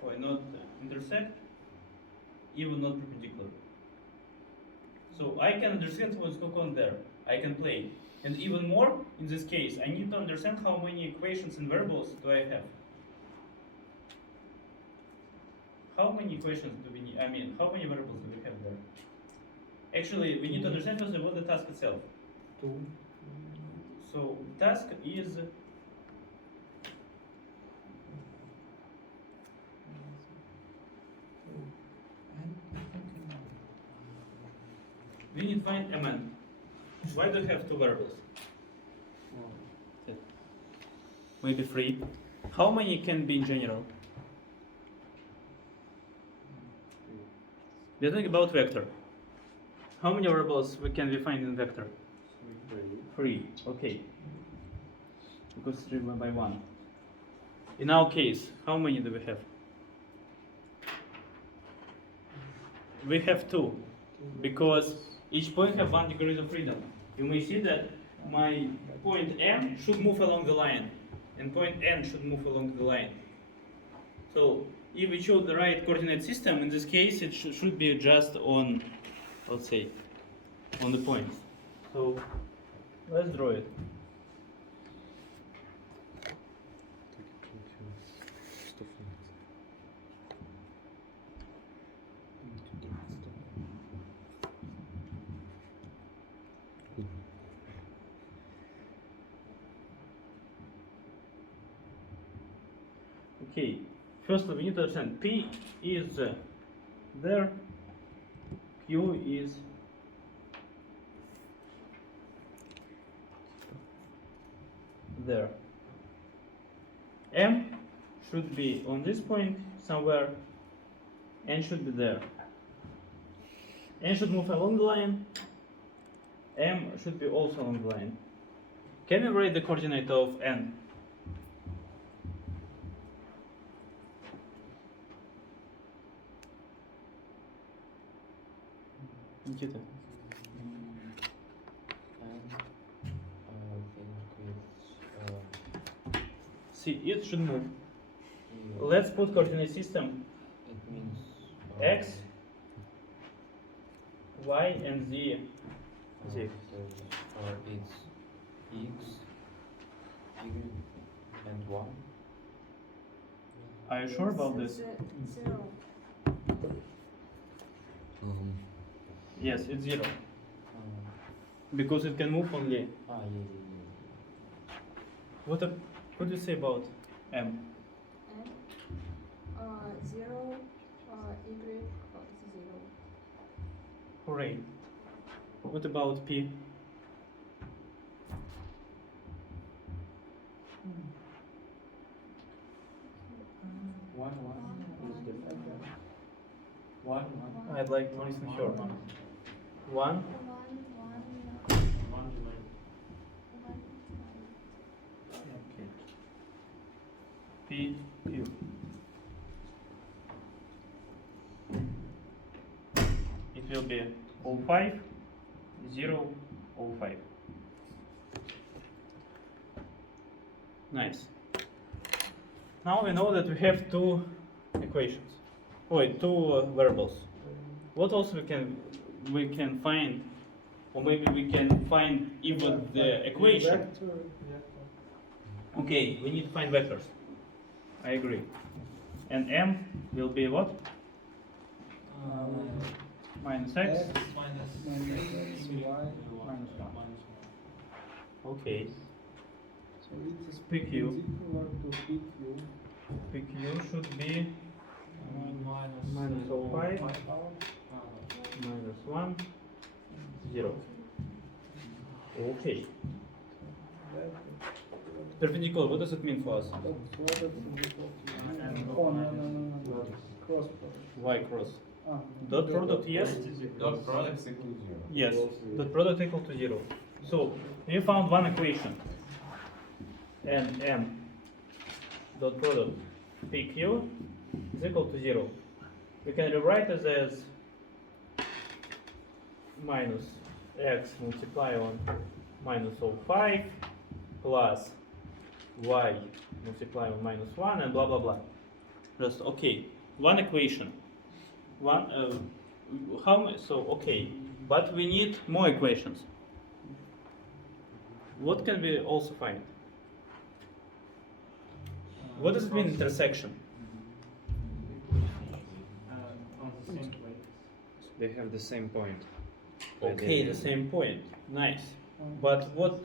or not intersect, even not perpendicular. So I can understand what's going on there. I can play. And even more, in this case, I need to understand how many equations and variables do I have. How many equations do we need? I mean, how many variables do we have there? Actually, we need to understand first about the task itself. 2. So, task is we need to find Mn. Why do we have two variables? Maybe 3. How many can be in general? We are talking about vector. How many variables can we find in vector? 3. Okay. Because 3 by 1. In our case, how many do we have? We have 2, because each point have 1 degree of freedom. You may see that my point M should move along the line, and point N should move along the line. So if we choose the right coordinate system, in this case it should be just on, let's say, on the points. So let's draw it. Okay, firstly we need to understand P is there, Q is there. M should be on this point somewhere, N should be there. N should move along the line, M should be also along the line. Can we write the coordinate of N? Nikita. See, it should move. Let's put coordinate system. It means X, Y, and Z. Z. So it's X, Y, and 1. Are you sure about this? Zero. Yes, it's 0. Because it can move only. What could you say about M? And 0, y, 0. Hooray. What about P? I'd like to listen here. 1. Okay. P, Q. It will be 05, 0, 05. Nice. Now we know that we have two equations. Wait, two variables. What else we can find, or maybe we can find even the equation. Vector, yeah. Okay, we need to find vectors. I agree. And M will be what? Minus x. Minus x, y. Minus 1. Okay. So it is PQ. equal to PQ. PQ should be minus 05, minus 1, 0. Okay. Perpendicular, what does it mean for us? Oh, no. Cross product. Y cross. Ah, Dot product, yes? Dot product is equal to 0. Yes, dot product equal to 0. So, we found one equation. And M dot product PQ is equal to 0. We can rewrite it as minus x multiply on minus 05 plus y multiply on minus 1 and blah blah blah. Just okay, one equation. How much? So okay, but we need more equations. What can we also find? What does it mean intersection? On the same way. They have the same point. Okay, the same point. Nice. But what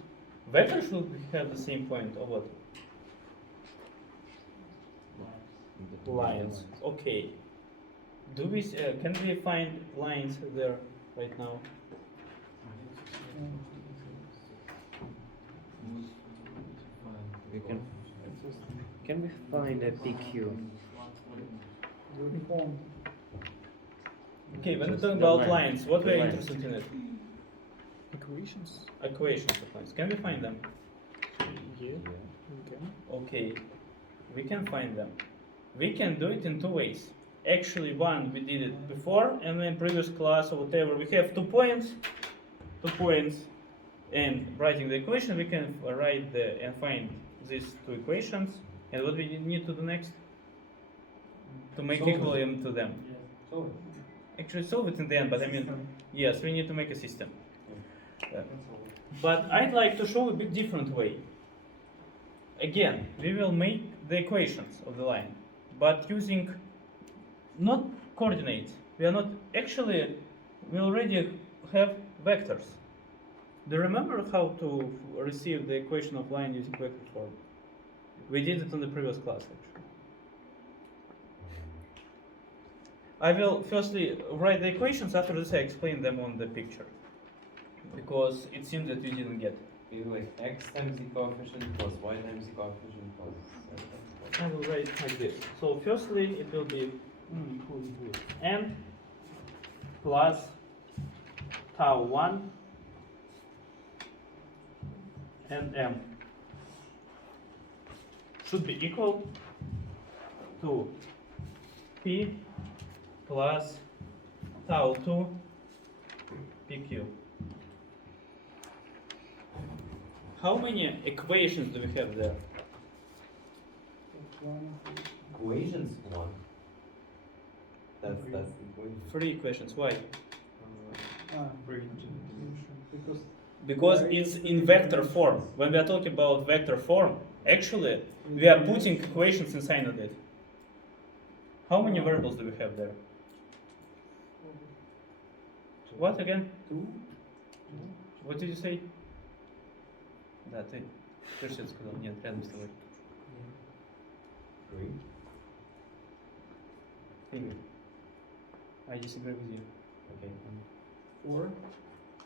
vector should have the same point or what? Lines. Okay. Do we can we find lines there right now? We can we find a PQ? Okay, when we're Just talking the about line. lines, what The we're line. interested in it? Equations. Equations of lines. Can we find them? Yeah. Okay. Okay, we can find them. We can do it in two ways. Actually, one we did it before, and in previous class or whatever. We have 2 points, and writing the equation, we can write and find these two equations. And what we need to do next? To make Solve it. equivalent to them. So, Actually, solve it in the end, but I mean, yes, we need to make a system. But I'd like to show a bit different way. Again, we will make the equations of the line, but using not coordinates. We are not actually, we already have vectors. Do you remember how to receive the equation of line using vector form? We did it in the previous class actually. I will firstly write the equations, after this I explain them on the picture. Because it seems that you didn't get. it's like x times the coefficient plus y times the coefficient plus. I will write it like this. So firstly it will be n plus tau 1 and m should be equal to p plus tau 2 pq. How many equations do we have there? Equations 1. That's the equation. 3 equations. Why? Because Because it's in vector form. When we are talking about vector form, actually we are putting equations inside of it. How many variables do we have there? What again? 2. What did you say? Да, ты что сказал? Нет, рядом с тобой. Three. Figure. I disagree with you. Okay. 4.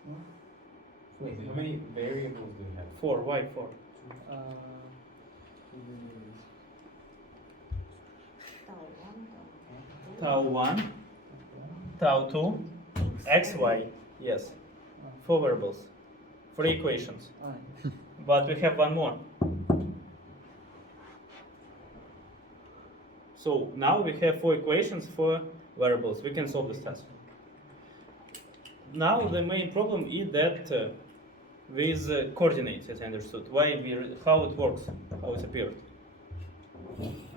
No? Wait, how many variables do we have? 4. Why 4? Uh, Tau 1, tau 2, x, y. Yes. 4 variables. 3 equations. But we have one more. So now we have 4 equations, 4 variables. We can solve this task. Now the main problem is that with coordinates, as I understood, how it works, how it appeared.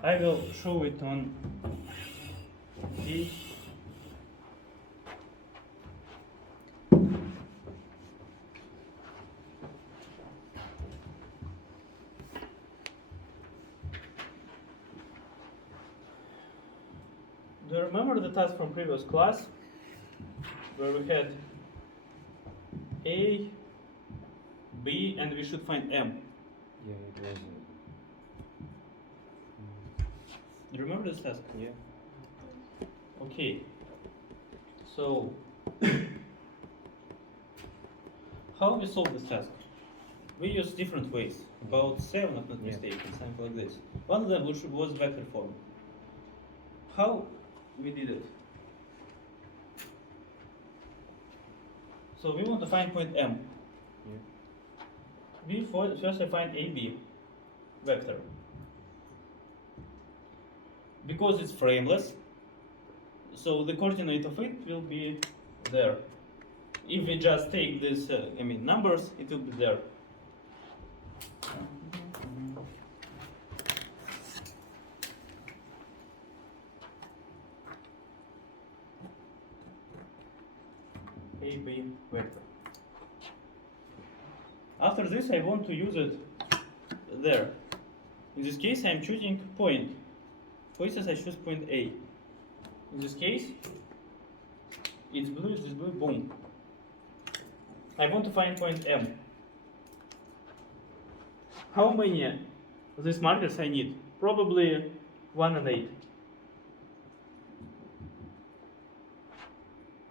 I will show it on the Do you remember the task from previous class where we had A, B, and we should find M? Yeah, it was. Do you remember this task? Yeah. Okay. So, how we solve this task? We use different ways. About 7, if not Yeah. mistaken, something like this. One of them was vector form. How we did it? So we want to find point M. Yeah. First I find AB vector. Because it's frameless, so the coordinate of it will be there. If we just take this, numbers, it will be there. AB vector. After this, I want to use it there. In this case, I am choosing point. For instance, I choose point A. In this case, it's blue, it's blue, boom. I want to find point M. How many of these markers I need? Probably 1 and 8.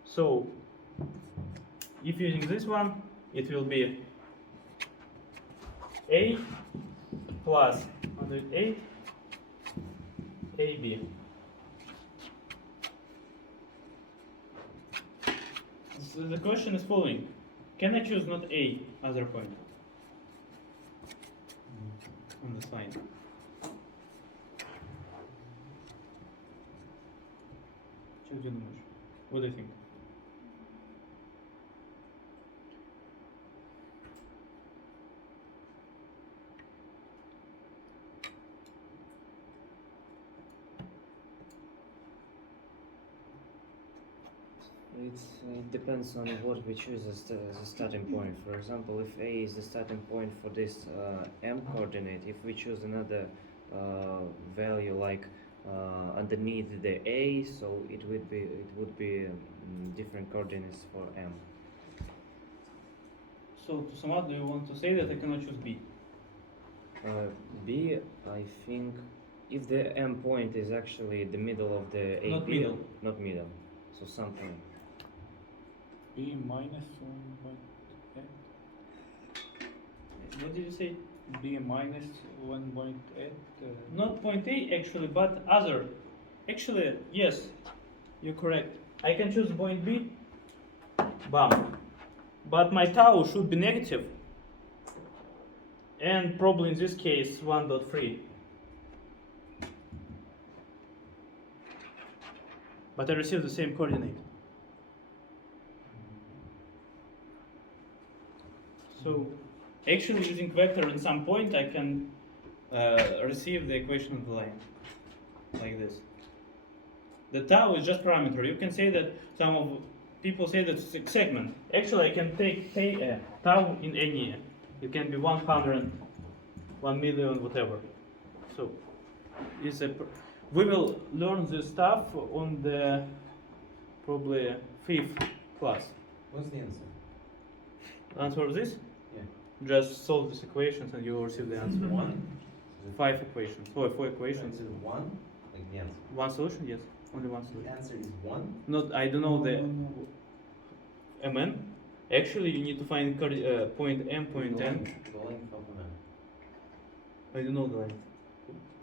So, if using this one, it will be A plus 108 AB. So the question is following. Can I choose not A, other point? On the sign. Что ты думаешь? What do you think? It depends on what we choose as the starting point. For example, if A is the starting point for this M coordinate, if we choose another value like underneath the A, so it would be different coordinates for M. So to sum up, do you want to say that I cannot choose B? B, I think, if the M point is actually the middle of the AB, Not middle. not middle, so some point. B minus 1.8. What did you say? B minus 1.8. Not point A actually, but other. Actually, yes, you're correct. I can choose point B, bam. But my tau should be negative, and probably in this case 1.3. But I receive the same coordinate. So, actually using vector in some point, I can receive the equation of the line, like this. The tau is just parameter. You can say that some of people say that it's a segment. Actually, I can take tau in any. It can be 100, 1 million, whatever. So, We will learn this stuff on the probably 5th class. What's the answer? Answer this? Yeah. Just solve these equations and you will receive the answer. One? 5 equations. 4 equations. Is it one? Like the answer? One solution? Yes. Only one The solution. answer is one? Not, I don't know the mn. Actually, you need to find point m, point The n. length of a man. I don't know the length.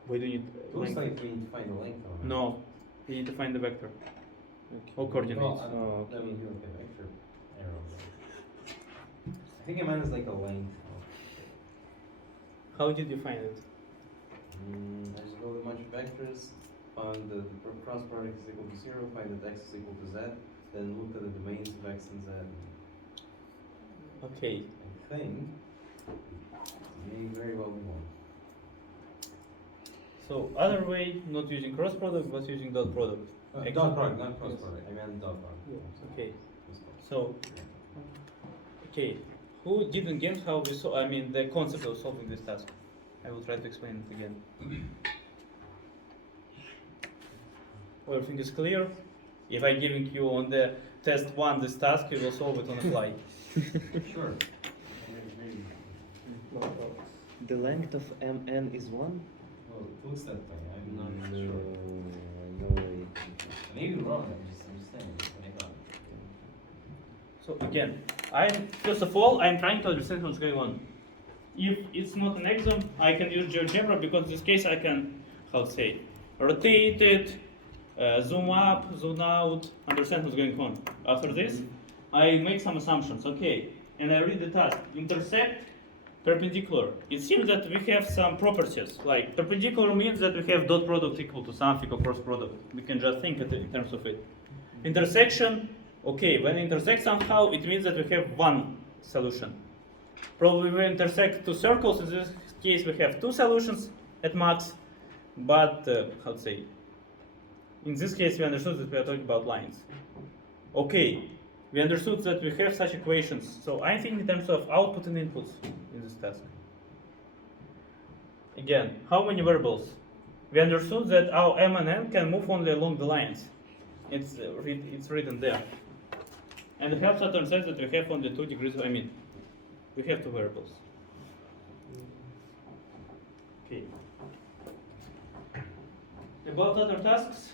Why do you need Looks length? like we need to find the length of a man. No, you need to find the vector or coordinates. Oh, Let okay. me do like a vector arrow. I think a man is like a length of. How did you find it? I just go with a bunch of vectors, found the cross product is equal to 0, find that x is equal to z, then look at the domains of x and z. Okay. I think it may very well be one. So other way, not using cross product, but using dot product. Dot product, not cross product. I meant dot product. Okay. So, okay. Who didn't get how we saw? I mean, the concept of solving this task. I will try to explain it again. Everything is clear. If I'm giving you on the test 1 this task, you will solve it on the fly. Sure. The length of mn is 1? Well, it looks that way. I'm not No, sure. no way. Maybe wrong. I'm just saying. Maybe not. So again, first of all, I'm trying to understand what's going on. If it's not an exam, I can use GeoGebra because in this case I can, how to say, rotate it, zoom up, zoom out, understand what's going on. After this, I make some assumptions, okay, and I read the task. Intersect, perpendicular. It seems that we have some properties, like perpendicular means that we have dot product equal to something or cross product. We can just think it in terms of it. Intersection, okay, when it intersects somehow, it means that we have one solution. Probably we intersect two circles, in this case we have two solutions at max, but how to say, in this case we understood that we are talking about lines. Okay, we understood that we have such equations, so I think in terms of output and inputs in this task. Again, how many variables? We understood that our m and n can move only along the lines. It's written there. And we have certain sets that we have only 2 degrees, we have 2 variables. Okay. About other tasks.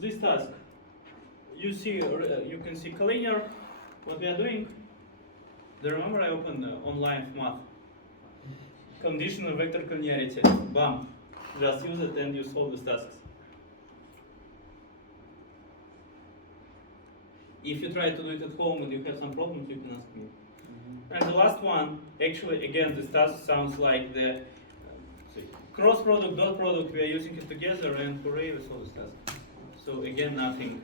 This task, you can see collinear, what we are doing. Do you remember I opened online math? Conditional vector collinearity, bam. Just use it and you solve these tasks. If you try to do it at home and you have some problems, you can ask me. And the last one, actually, again, this task sounds like the cross product, dot product, we are using it together, and hooray, we solve this task. So again, nothing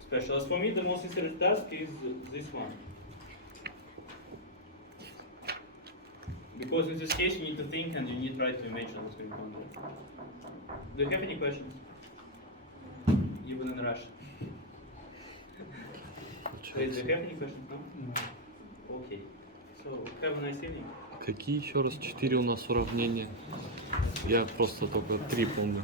special. As for me, the most interesting task is this one. Because in this case, you need to think and you need to try to imagine what's going on there. Do you have any questions? Even in Russian. Wait, do you have any questions? No? Okay. So, have a nice evening. Какие еще раз 4 у нас уравнения? Я просто только 3 помню.